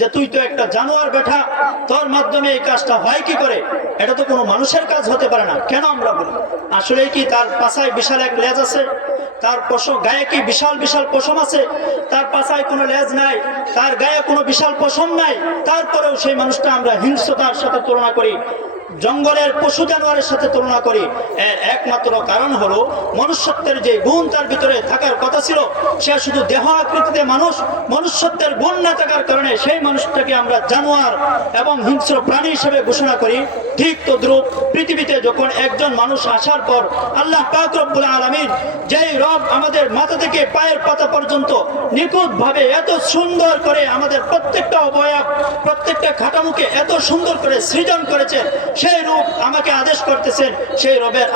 যে তুই তো একটা জানোয়ার বেটা, তোর মাধ্যমে এই কাজটা হয় কি করে? এটা তো কোনো মানুষের কাজ হতে পারে না। কেন আমরা বলি? আসলে কি তার পাছায় বিশাল এক লেজ আছে? তার গায়ে কি বিশাল বিশাল পশম আছে? তার পাছায় কোনো লেজ নাই, তার গায়ে কোনো বিশাল পশম নাই, তারপরেও সেই মানুষটা আমরা হিংস্রতার সাথে তুলনা করি, জঙ্গলের পশু জানোয়ারের সাথে তুলনা করি। এর একমাত্র কারণ হলো মনুষ্যত্বের যে গুণ তার ভিতরে থাকার কথা ছিল, সে শুধু দেহ আকৃতিতে মানুষ, মনুষ্যত্বের গুণ না থাকার কারণে সেই মানুষটাকে আমরা জানোয়ার এবং হিংস্র প্রাণী হিসেবে ঘোষণা করি। ঠিক তদ্রুপ পৃথিবীতে যখন একজন মানুষ আসার পর আল্লাহ পাক রব্বুল আলামিন, যেই রব আমাদের মাথা থেকে পায়ের পাতা পর্যন্ত নিখুঁতভাবে এত সুন্দর করে আমাদের প্রত্যেকটা অবয়ব, প্রত্যেকটা কাঠামোকে এত সুন্দর করে সৃজন করেছেন, সেই রূপ আমাকে আদেশ করতেছেন। সেই রবের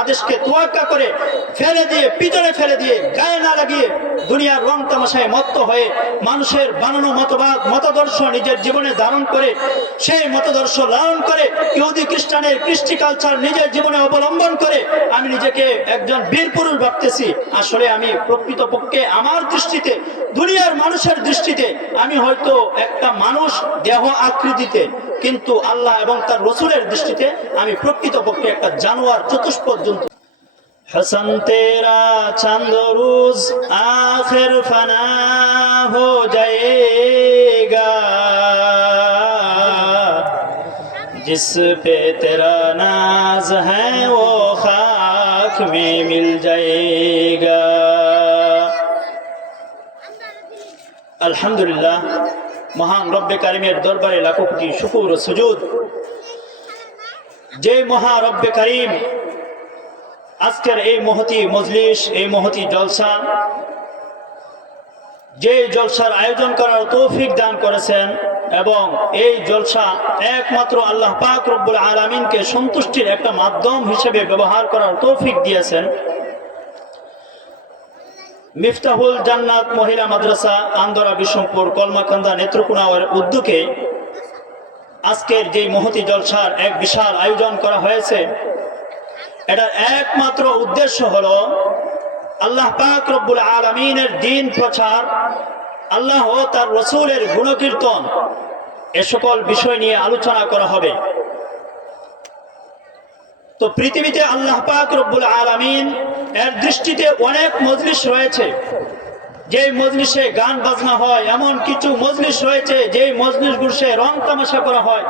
আদেশকে তোয়াক্কা করে ফেলে দিয়ে, পিছনে ফেলে দিয়ে, গায়ে না লাগিয়ে দুনিয়ার রং তামাশায় মত্ত হয়ে মানুষের বানানো মতাদর্শ নিজের জীবনে ধারণ করে, সেই মতাদর্শ লালন করে ইহুদি খ্রিস্টানের কৃষ্টি কালচার নিজের জীবনে অবলম্বন করে আমি নিজেকে একজন বীর পুরুষ ভাবতেছি। আসলে আমি প্রকৃতপক্ষে আমার দৃষ্টিতে, দুনিয়ার মানুষের দৃষ্টিতে আমি হয়তো একটা মানুষ দেহ আকৃতিতে, কিন্তু আল্লাহ এবং তার রসুলের দৃষ্টিতে আমি প্রকৃতপক্ষে একটা জানোয়ার চতুষ্পদ জন্তু। हसन तेरा चंद रोज आखिर फना हो जाएगा, जिस पे तेरा नाज है वो खाक में मिल जाएगा। अल्हम्दुलिल्लाह, महान रब्बे करीमेर दरबारे लाखों कोटी शुक्र ও সুজুদ। যে মহা রব্বে করিম আজকের এই মহতি মজলিস, এই মহতি জলসা, যে জলসার আয়োজন করার তৌফিক দান করেছেন এবং এই জলসা একমাত্র আল্লাহ পাক রব্বুল আলামিনকে সন্তুষ্টির একটা মাধ্যম হিসেবে ব্যবহার করার তৌফিক দিয়েছেন, মিফতাহুল জান্নাত মহিলা মাদ্রাসা আন্দরা বিশমপুর কলমাকান্দা নেত্রকোনার উদ্যোগে আজকের যে মহতি জলসার এক বিশাল আয়োজন করা হয়েছে, এটার একমাত্র উদ্দেশ্য হলো আল্লাহ পাক রব্বুল আলামিনের দ্বীন প্রচার, আল্লাহ ও তার রসুলের গুণকীর্তন, এ সকল বিষয় নিয়ে আলোচনা করা হবে। তো পৃথিবীতে আল্লাহ পাক রব্বুল আলামিন এর দৃষ্টিতে অনেক মজলিস রয়েছে, যে মজলিসে গান বাজনা হয়, এমন কিছু মজলিস রয়েছে যে মজলিসগুলোতে রং তামাশা করা হয়,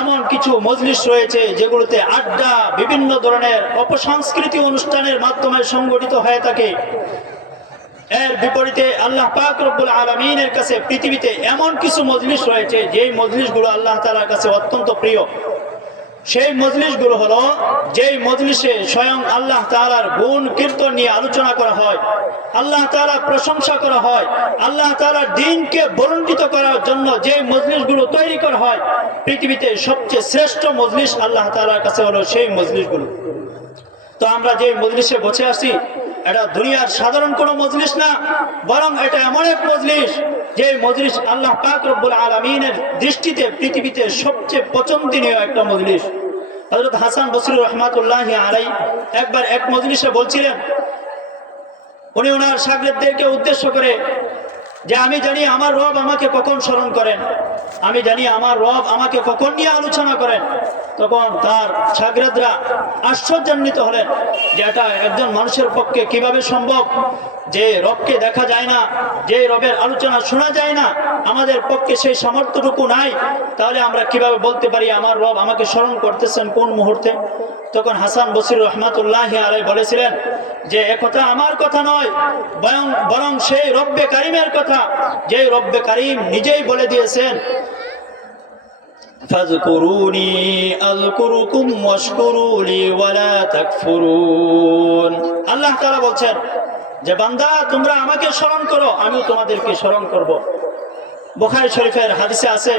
এমন কিছু মজলিস রয়েছে যেগুলোতে আড্ডা, বিভিন্ন ধরনের অপসংস্কৃতি অনুষ্ঠানের মাধ্যমে সংগঠিত হয়ে থাকে। এর বিপরীতে আল্লাহ পাক রব্বুল আলামিনের কাছে পৃথিবীতে এমন কিছু মজলিস রয়েছে যেই মজলিসগুলো আল্লাহ তাআলার কাছে অত্যন্ত প্রিয়। সেই মজলিসগুলো হলো যেই মজলিসে স্বয়ং আল্লাহ তাআলার গুণ কীর্তন নিয়ে আলোচনা করা হয়, আল্লাহ তাআলার প্রশংসা করা হয়, আল্লাহ তাআলার দ্বীনকে বর্ণিত করার জন্য যে মজলিসগুলো তৈরি করা হয়, পৃথিবীতে সবচেয়ে শ্রেষ্ঠ মজলিস আল্লাহ তাআলার কাছে হলো সেই মজলিসগুলো। তো আমরা যে মজলিসে বসে আছি, এটা দুনিয়ার সাধারণ কোনো মজলিস না, বরং এটা এমন এক মজলিস যে মজলিস আল্লাহ পাক রব্বুল আলামিনের দৃষ্টিতে পৃথিবীতে সবচেয়ে পছন্দনীয় একটা মজলিস। হযরত হাসান বসরি রাহমাতুল্লাহি আলাইহি একবার এক মজলিসে বলছিলেন, উনি ওনার শাগিরদেরকে উদ্দেশ্য করে, যে আমি জানি আমার রব আমাকে কখন স্মরণ করেন, আমি জানি আমার রব আমাকে কখন নিয়ে আলোচনা করেন। তখন তার শাগিরদরা আশ্চর্যান্বিত হলেন যে এটা একজন মানুষের পক্ষে কিভাবে সম্ভব, যে রবকে দেখা যায় না, যে রবের আলোচনা শোনা যায় না, আমাদের পক্ষে সেই সামর্থ্যটুকু নাই, তাহলে আমরা কিভাবে বলতে পারি আমার রব আমাকে স্মরণ করতেছেন কোন মুহূর্তে? তখন হাসান বসরি রাহমাতুল্লাহি আলাইহি বলেছিলেন যে একথা আমার কথা নয়, বরং সেই রব্বে কারিমের কথা, যে রব্বে কারিম নিজেই বলে দিয়েছেন, ফাযকুরুনি আযকুরুকুম ওয়াশকুরুলি ওয়ালা তাকফুরুন। আল্লাহ তাআলা বলছেন যে বান্দা তোমরা আমাকে স্মরণ করো, আমিও তোমাদেরকে স্মরণ করব। বুখারী শরীফের হাদিসে আছে,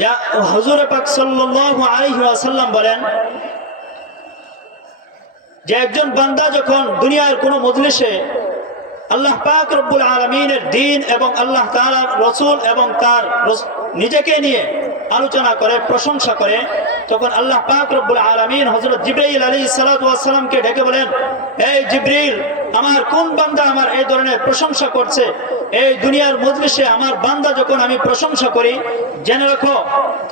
যা হুজুর পাক সাল্লাল্লাহু আলাইহি ওয়াসাল্লাম বলেন যে একজন বান্দা যখন দুনিয়ার কোন মজলিসে আল্লাহ পাক রব্বুল আলামিনের দ্বীন এবং আল্লাহ তাআলার রাসূল এবং তার নিজেকে নিয়ে আলোচনা করে, প্রশংসা করে, তখন আল্লাহ পাক রব্বুল আলামিন হযরত জিবরাইল আলাইহিস সালাতু ওয়াস সালামকে ডেকে বলেন, এই জিবরিল, আমার কোন বান্দা আমার এই ধরনের প্রশংসা করছে? এই দুনিয়ার মজলিসে আমার বান্দা যখন আমি প্রশংসা করি, জেনে রাখো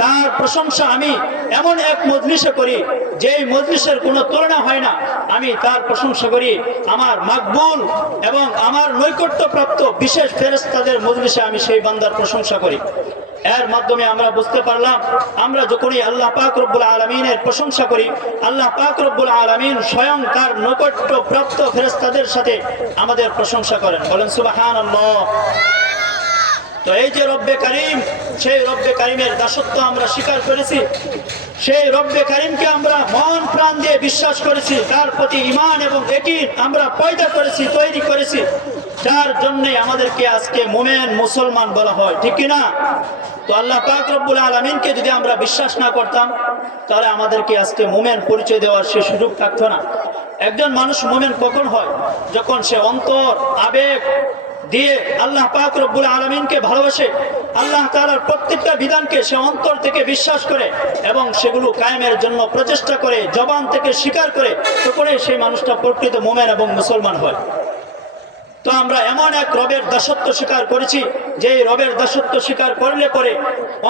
তার প্রশংসা আমি এমন এক মজলিসে করি যেই মজলিসের কোনো তুলনা হয় না। আমি তার প্রশংসা করি আমার মাকবুল এবং আমার নৈকট্যপ্রাপ্ত বিশেষ ফেরেশতাদের মজলিসে আমি সেই বান্দার প্রশংসা করি। এর মাধ্যমে আমরা বুঝতে পারলাম, আমরা যখনই আল্লাহ পাক রব্বুল আলামিনের প্রশংসা করি, আল্লাহ পাক রব্বুল আলামিন স্বয়ং তার নৈকট্যপ্রাপ্ত ফেরেশতাদের সাথে আমাদের প্রশংসা করেন। বলেন সুবহানাল্লাহ। তো এই যে রব্বে কারিম, সেই রব্বে কারিমের দাসত্ব আমরা স্বীকার করেছি, সেই রব্বে কারিমকে আমরা মন প্রাণ দিয়ে বিশ্বাস করেছি, তার প্রতি ঈমান এবং ইয়াকিন আমরা পয়দা করেছি, তৈরি করেছি, যার জন্যে আমাদেরকে আজকে মুমিন মুসলমান বলা হয়, ঠিক কি না? তো আল্লাহ পাক রব্বুল আলামিনকে যদি আমরা বিশ্বাস না করতাম, তাহলে আমাদেরকে আজকে মুমিন পরিচয় দেওয়ার সে সুযোগ থাকতো না। একজন মানুষ মুমিন কখন হয়? যখন সে অন্তর আবেগ দিয়ে আল্লাহ পাক রব্বুল আলামিনকে ভালোবাসে, আল্লাহ তাআলার প্রত্যেকটা বিধানকে সে অন্তর থেকে বিশ্বাস করে এবং সেগুলো কায়েমের জন্য প্রচেষ্টা করে, জবান থেকে স্বীকার করে, তখনই সেই মানুষটা প্রকৃত মুমিন এবং মুসলমান হয়। তো আমরা এমন এক রবের দাসত্ব স্বীকার করেছি, যে রবের দাসত্ব স্বীকার করলে পরে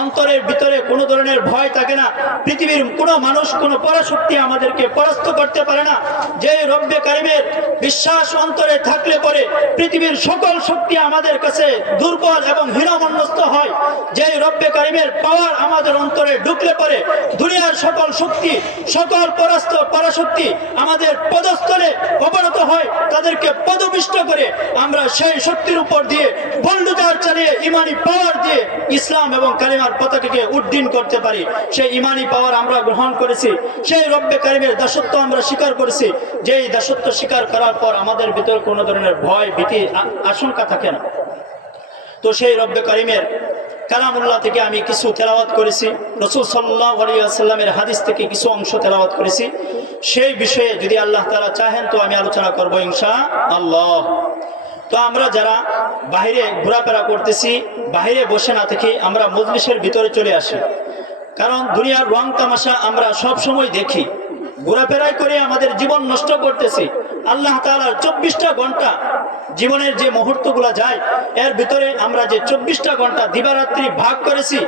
অন্তরের ভিতরে কোনো ধরনের ভয় থাকে না। পৃথিবীর কোনো মানুষ, কোনো পরাশক্তি আমাদেরকে পরাস্ত করতে পারে না। যে রব্বে কারিমের বিশ্বাস অন্তরে থাকলে পরে পৃথিবীর সকল শক্তি আমাদের কাছে দুর্বল এবং হীনমন্যস্ত হয়। যে রব্বে কারিমের পাওয়ার আমাদের অন্তরে ঢুকলে পরে দুনিয়ার সকল শক্তি, সকল পরাশক্তি আমাদের পদস্থলে অবনত হয়, তাদেরকে পদপিষ্ট করে আমরা সেই শক্তির উপর দিয়ে বুলডোজার চালিয়ে ইমানি পাওয়ার দিয়ে ইসলাম এবং কালিমার পতাকাকে উড্ডীন করতে পারি। সেই ইমানি পাওয়ার আমরা গ্রহণ করেছি, সেই রব্বে কারিমের দাসত্ব আমরা স্বীকার করেছি। যেই দাসত্ব স্বীকার করার পর আমাদের ভিতর কোনো ধরনের ভয় ভীতি আশঙ্কা থাকে না। তো সেই রব্বে কারিমের কালামুল্লাহ থেকে আমি কিছু তেলাওয়াত করেছি, রাসূল সাল্লাল্লাহু আলাইহি ওয়াসাল্লামের হাদিস থেকে কিছু অংশ তেলাওয়াত করেছি। সেই বিষয়ে যদি আল্লাহ তাআলা চাহেন তো আমি আলোচনা করব ইনশাআল্লাহ। তো আমরা যারা বাইরে ঘোরাফেরা করতেছি, বাইরে বসে না থেকে আমরা মজলিসের ভিতরে চলে আসি, কারণ দুনিয়ার রং তামাশা আমরা সব সময় দেখি, ঘোরাফেরাই করে আমাদের জীবন নষ্ট করতেছি। আল্লাহ তাআলার 24টা ঘন্টা জীবনের যে মুহূর্তগুলো যায়, এর ভিতরে আমরা যে 24টা ঘন্টা দিবারাত্রি ভাগ করেছি,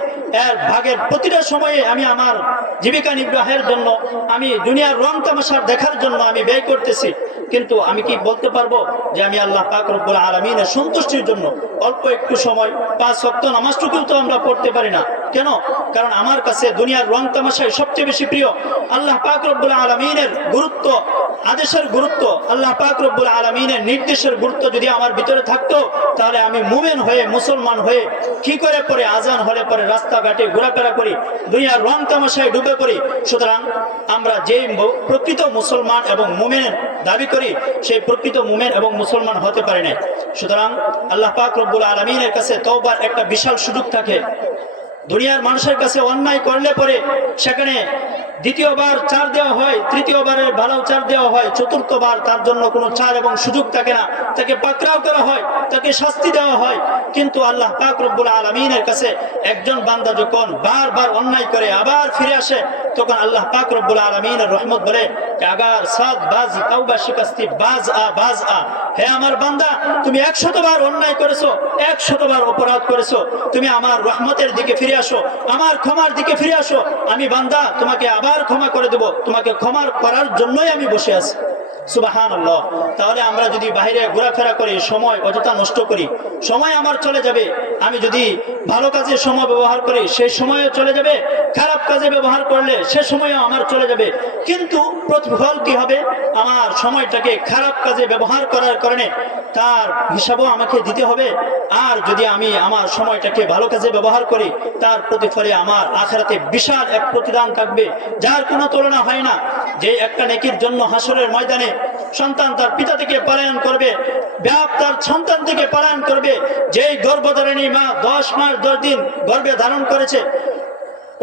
এর ভাগের প্রতিটা সময়ে আমি আমার জীবিকা নির্বাহের জন্য, আমি দুনিয়ার রং তামাশার দেখার জন্য আমি ব্যয় করতেছি। কিন্তু আমি কি বলতে পারবো যে আমি আল্লাহ পাক রব্বুল আলামিনের সন্তুষ্টির জন্য অল্প একটু সময় 5 ওয়াক্ত নামাজটুকু তো আমরা পড়তে পারি না? কেন? কারণ আমার কাছে দুনিয়ার রং তামাশাই সবচেয়ে বেশি প্রিয়। আল্লাহ পাক রব্বুল আলামিনের গুরুত্ব, আদেশের গুরুত্ব, আল্লাহ পাক রব্বুল আলামিনের নির্দেশের গুরুত্ব যদি আমার ভিতরে থাকতো, তাহলে আমি মুমিন হয়ে, মুসলমান হয়ে কি করে পরে আজান হলে পরে রাস্তাঘাটে ঘোরাফেরা করি, দুনিয়ার রং তামাশায় ডুবে পড়ি। সুতরাং আমরা যেই প্রকৃত মুসলমান এবং মুমিনের দাবি করি, সেই প্রকৃত মুমিন এবং মুসলমান হতে পারি না। সুতরাং আল্লাহ পাক রব্বুল আলামিনের কাছে তওবার একটা বিশাল সুযোগ থাকে। দুনিয়ার মানুষের কাছে অন্যায় করলে পরে সেখানে দ্বিতীয়বার ছাড় দেওয়া হয়, তৃতীয়বারের ভালো ছাড় দেওয়া হয়, চতুর্থবার তার জন্য কোনো ছাড় এবং সুযোগ থাকে না, তাকে পাকড়াও করা হয়, তাকে শাস্তি দেওয়া হয়। কিন্তু আল্লাহ পাক রব্বুল আলামিনের কাছে একজন বান্দা যখন বারবার অন্যায় করে আবার ফিরে আসে, তখন আল্লাহ পাক রব্বুল আলামিনের রহমত বলে আগার সাদ বাজ তাওবা শিকাস্তি বাজ আ, হে আমার বান্দা, তুমি 100 বার অন্যায় করেছো, 100 বার অপরাধ করেছো, তুমি আমার রহমতের দিকে ফিরে আসো, আমার ক্ষমার দিকে ফিরে আসো, আমি বান্দা তোমাকে আবার ক্ষমা করে দেব, তোমাকে ক্ষমা করার জন্যই আমি বসে আছি। সুবহানাল্লাহ। তাহলে আমরা যদি বাইরে ঘোরাফেরা করি, সময় অযথা নষ্ট করি, সময় আমার চলে যাবে। আমি যদি ভালো কাজে সময় ব্যবহার করি, সেই সময়ও চলে যাবে, খারাপ কাজে ব্যবহার করলে সে সময়ও আমার চলে যাবে। কিন্তু প্রতিফল কি হবে? আমার সময়টাকে খারাপ কাজে ব্যবহার করার কারণে তার হিসাবও আমাকে দিতে হবে। আর যদি আমি আমার সময়টাকে ভালো কাজে ব্যবহার করি, তার প্রতিফলে আমার আখিরাতে বিশাল এক প্রতিদান থাকবে, যার কোনো তুলনা হয় না। যে একটা নেকির জন্য হাসরের ময়দানে সন্তান তার পিতা থেকে পলায়ন করবে, বাপ তার সন্তান থেকে পলায়ন করবে, যেই গর্ভধারিণী মা 10 মাস 10 দিন গর্ভে ধারণ করেছে,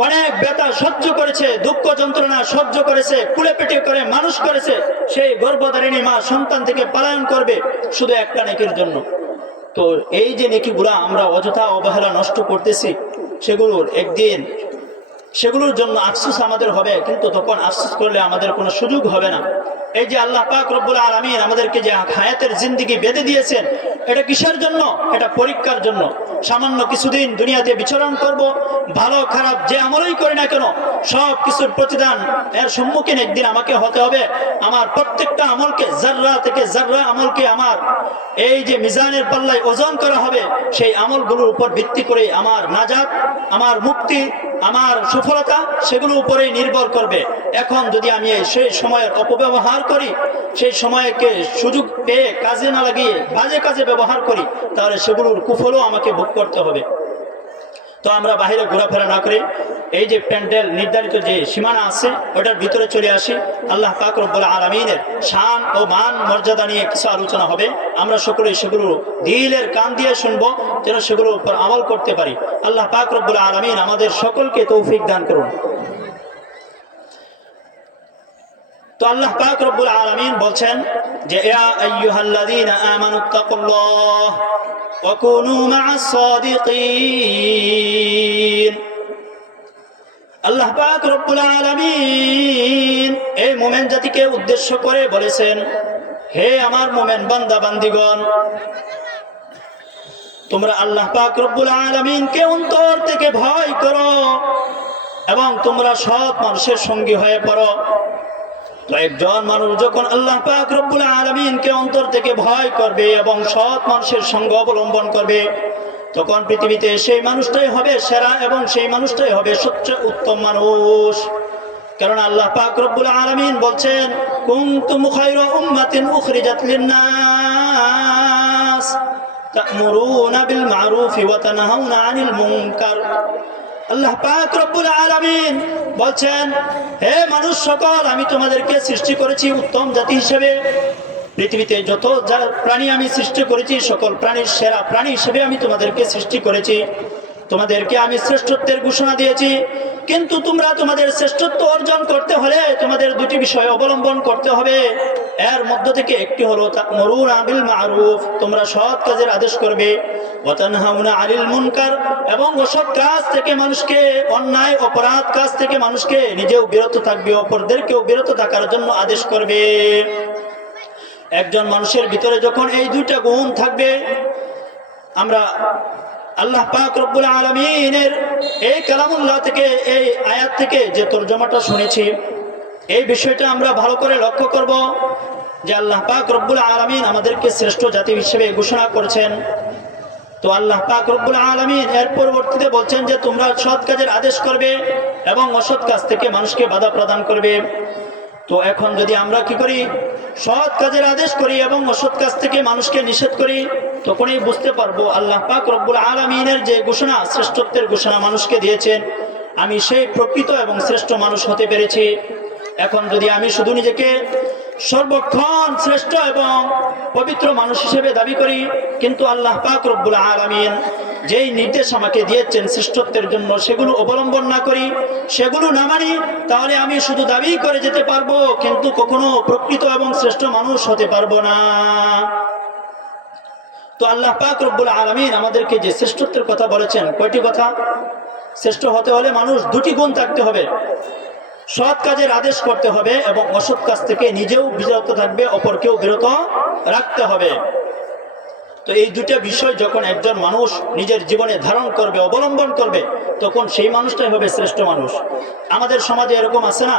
অনেক ব্যথা সহ্য করেছে, দুঃখ যন্ত্রণা সহ্য করেছে, কুলে পেটে করে মানুষ করেছে, সেই গর্ভধারিণী মা সন্তান থেকে পলায়ন করবে শুধু একটা নেকির জন্য। তো এই যে নেকিগুলা আমরা অযথা অবহেলা নষ্ট করতেছি, সেগুলোর একদিন সেগুলোর জন্য আফসোস আমাদের হবে, কিন্তু তখন আফসোস করলে আমাদের কোনো সুযোগ হবে না। এই যে আল্লাহ পাক রব্বুল আলামিন আমাদেরকে যে হায়াতের জিন্দেগি বেঁধে দিয়েছেন, এটা কিসের জন্য? এটা পরীক্ষার জন্য। সামান্য কিছুদিন দুনিয়াতে বিচরণ করব, ভালো খারাপ যে আমলই করি না কেন সব কিছুর প্রতিদান এর সম্মুখীন একদিন আমাকে হতে হবে। আমার প্রত্যেকটা আমলকে, জাররা থেকে জাররা আমলকে আমার এই যে মিজানের পাল্লায় ওজন করা হবে, সেই আমলগুলোর উপর ভিত্তি করে আমার নাজাত, আমার মুক্তি, আমার সফলতা সেগুলোর উপরেই নির্ভর করবে। এখন যদি আমি সেই সময়ের অপব্যবহার করি, সেই সময়কে সুযোগ পেয়ে কাজে না লাগিয়ে বাজে কাজে ব্যবহার করি, তাহলে সেগুলোর কুফলও আমাকে ভোগ করতে হবে। তো আমরা বাইরে ঘোরাফেরা না করে এই যে প্যান্ডেল নির্ধারিত যে সীমানা আছে ওটার ভিতরে চলে আসি। আল্লাহ পাক রব্বুল আলামিনের শান ও মান মর্যাদা নিয়ে কিছু আলোচনা হবে। আমরা সকলেই সেগুলো দিলের কান দিয়ে শুনবো, যেন সেগুলোর উপর আমল করতে পারি। আল্লাহ পাক রব্বুল আলামিন আমাদের সকলকে তৌফিক দান করুন। তো আল্লাহ পাক রব্বুল আলামিন বলছেন যে ইয়া আইয়ুহাল্লাযীনা আমানুত্তাকুল্লাহ ওয়া কুনু মা'আস সাদিকিন। আল্লাহ পাক রব্বুল আলামিন এই মুমিন জাতিকে উদ্দেশ্য করে বলেছেন, হে আমার মুমিন বান্দা বান্দিগণ, তোমরা আল্লাহ পাক রব্বুল আলামিনকে অন্তর থেকে ভয় করো এবং তোমরা সৎ মানুষের সঙ্গী হয়ে পড়ো। তো একজন মানুষ যখন আল্লাহ পাক রব্বুল আলামিনকে অন্তর থেকে ভয় করবে এবং সৎ মানুষের সঙ্গ অবলম্বন করবে, তখন পৃথিবীতে সেই মানুষটাই হবে সেরা এবং সেই মানুষটাই হবে সবচেয়ে উত্তম মানুষ। কারণ আল্লাহ পাক রব্বুল আলামিন বলছেন, কুনতুম খায়রা উম্মাতিন উখরিজাত লিন-নাস তা'মুরুনা বিল মা'রুফি ওয়া তানহাউনা আনিল মুনকার। আল্লাহ পাক রব্বুল আলামিন বলছেন, হে মানুষ সকল, আমি তোমাদেরকে সৃষ্টি করেছি উত্তম জাতি হিসেবে। পৃথিবীতে যত প্রাণী আমি সৃষ্টি করেছি, সকল প্রাণীর সেরা প্রাণী হিসেবে আমি তোমাদেরকে সৃষ্টি করেছি। তোমাদেরকে আমি শ্রেষ্ঠত্বের ঘোষণা দিয়েছি। কিন্তু তোমরা তোমাদের শ্রেষ্ঠত্ব অর্জন করতে হলে তোমাদের দুটি বিষয় অবলম্বন করতে হবে। এর মধ্য থেকে একটি হলো তা'মুরুনা বিল মা'রুফ, তোমরা সৎ কাজের আদেশ করবে, ওয়া তানহাউনা আনিল মুনকার, এবং অসৎ কাজ থেকে মানুষকে, অন্যায় অপরাধ কাজ থেকে মানুষকে নিজেও বিরত থাকবে, অপরদেরকেও বিরত থাকার জন্য আদেশ করবে। একজন মানুষের ভিতরে যখন এই দুইটা গুণ থাকবে, আমরা আল্লাহ পাক রব্বুল আলামিনের এই কালামুল্লাহ থেকে, এই আয়াত থেকে যে তরজমাটা শুনেছি, এই বিষয়টা আমরা ভালো করে লক্ষ্য করব যে আল্লাহ পাক রব্বুল আলামিন আমাদেরকে শ্রেষ্ঠ জাতি হিসেবে ঘোষণা করেছেন। তো আল্লাহ পাক রব্বুল আলামিন এর পরবর্তীতে বলছেন যে তোমরা সৎ কাজের আদেশ করবে এবং অসৎ কাজ থেকে মানুষকে বাধা প্রদান করবে। তো এখন যদি আমরা কি করি, সৎ কাজের আদেশ করি এবং অসৎ কাজ থেকে মানুষকে নিষেধ করি, তখনই বুঝতে পারবো আল্লাহ পাক রব্বুল আলামিনের যে ঘোষণা, শ্রেষ্ঠত্বের ঘোষণা মানুষকে দিয়েছেন, আমি সেই প্রকৃত এবং শ্রেষ্ঠ মানুষ হতে পেরেছি। এখন যদি আমি শুধু নিজেকে সর্বক্ষণ শ্রেষ্ঠ এবং পবিত্র মানুষ হিসেবে দাবি করি, কিন্তু আল্লাহ পাক রব্বুল আলামিন যেই নির্দেশ আমাকে দিয়েছেন শ্রেষ্ঠত্বের জন্য সেগুলো অবলম্বন না করি, সেগুলো না মানি, তাহলে আমি শুধু দাবি করে যেতে পারবো, কিন্তু কখনো প্রকৃত এবং শ্রেষ্ঠ মানুষ হতে পারবো না। তো আল্লাহ পাক রব্বুল আলামিন আমাদেরকে যে শ্রেষ্ঠত্বের কথা বলেছেন, কয়টি কথা? শ্রেষ্ঠ হতে হলে মানুষ দুটি গুণ থাকতে হবে, সৎ কাজের আদেশ করতে হবে এবং অসৎ কাজ থেকে নিজেও বিরত থাকবে, অপরকেও বিরত রাখতে হবে। তো এই দুটা বিষয় যখন একজন মানুষ নিজের জীবনে ধারণ করবে, অবলম্বন করবে, তখন সেই মানুষটাই হবে শ্রেষ্ঠ মানুষ। আমাদের সমাজে এরকম আছে না,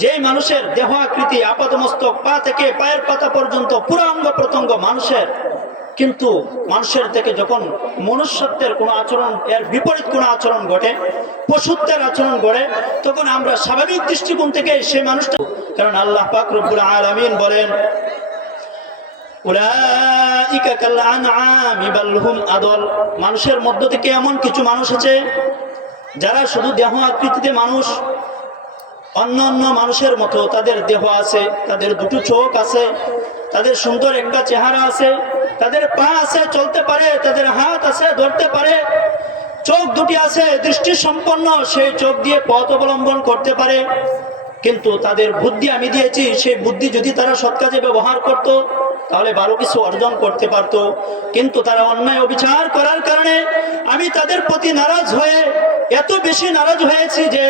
যেই মানুষের দেহ আকৃতি আপাতমস্তক, পা থেকে পায়ের পাতা পর্যন্ত পুরো অঙ্গ প্রত্যঙ্গ মানুষের, কিন্তু মানুষের থেকে যখন মনুষ্যত্বের কোনো আচরণ, এর বিপরীত কোনো আচরণ ঘটে, পশুত্বের আচরণ ঘটে, তখন আমরা স্বাভাবিক দৃষ্টিকোণ থেকে সেই মানুষটা, কারণ আল্লাহ পাক রব্বুল আলামিন বলেন, উলাইকা কাল আনআমি বাল হুম আদল। মানুষের মধ্য থেকে এমন কিছু মানুষ আছে যারা শুধু দেহ আকৃতিতে মানুষ, অন্য অন্য মানুষের মতো তাদের দেহ আছে, তাদের দুটো চোখ আছে, তাদের সুন্দর একটা চেহারা আছে, তাদের পা আছে, চলতে পারে, তাদের হাত আছে, ধরতে পারে, চোখ দুটি আছে, দৃষ্টি সম্পন্ন, সেই চোখ দিয়ে পথ অবলম্বন করতে পারে। কিন্তু তাদের বুদ্ধি আমি দিয়েছি, সেই বুদ্ধি যদি তারা সৎ কাজে ব্যবহার করত, তাহলে ভালো কিছু অর্জন করতে পারত। কিন্তু তারা অন্যায় অবিচার করার কারণে আমি তাদের প্রতি নারাজ হয়ে, এত বেশি নারাজ হয়েছি যে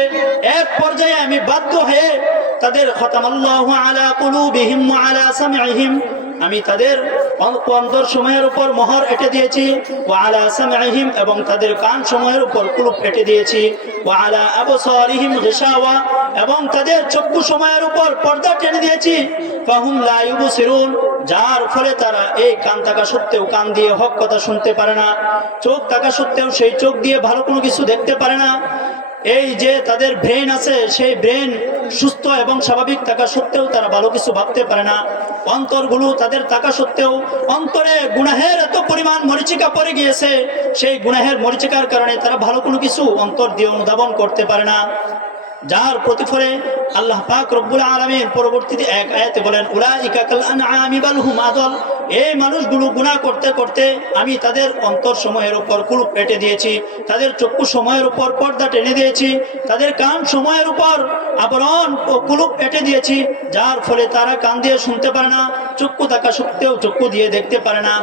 এক পর্যায়ে আমি বাধ্য হয়ে তাদের খতামাল্লাহু আলা কুলুবিহিম ওয়া আলা সামঈহিম, আমি তাদের অন্তর সময়ের উপর মোহর এঁটে দিয়েছি, ওয়া আলা সামঈহিম এবং তাদের কান সময়ের উপর কুলুপ এঁটে দিয়েছি, ওয়া আলা আবসারিহিম গিশাওয়া এবং তাদের চক্ষু সময়ের উপর পর্দা টেনে দিয়েছি, ফাহুম লা ইউবসিরুন যার ফলে তারা এই কান থাকা সত্ত্বেও কান দিয়ে হক কথা শুনতে পারে না, চোখ থাকা সত্ত্বেও সেই চোখ দিয়ে ভালো কোনো কিছু দেখতে পারে না। এই যে তাদের ব্রেন আছে সেই ব্রেন সুস্থ এবং স্বাভাবিক থাকা সত্ত্বেও তারা ভালো কিছু ভাবতে পারে না। অন্তরগুলো তাদের থাকা সত্ত্বেও অন্তরে গুনাহের এত পরিমাণ মরিচিকা পড়ে গিয়েছে, সেই গুনাহের মরিচিকার কারণে তারা ভালো কোনো কিছু অন্তর দিয়ে অনুধাবন করতে পারে না। যার প্রতিফলে আল্লাহ পাক রব্বুল আলামিন পরবর্তীতে এক আয়াতে বলেন, উলাইকা কাল আনআমি বাল হুম আদল, এই মানুষগুলো গুনাহ করতে করতে আমি তাদের অন্তর সময়ের উপর কুলুপ এঁটে দিয়েছি, তাদের চক্ষু সময়ের উপর পর্দা টেনে দিয়েছি, তাদের কান সময়ের উপর আবরণ ও কুলুপ এঁটে দিয়েছি, যার ফলে তারা কান দিয়ে শুনতে পারে না, চক্ষু থাকা সত্ত্বেও চক্ষু দিয়ে দেখতে পারে না।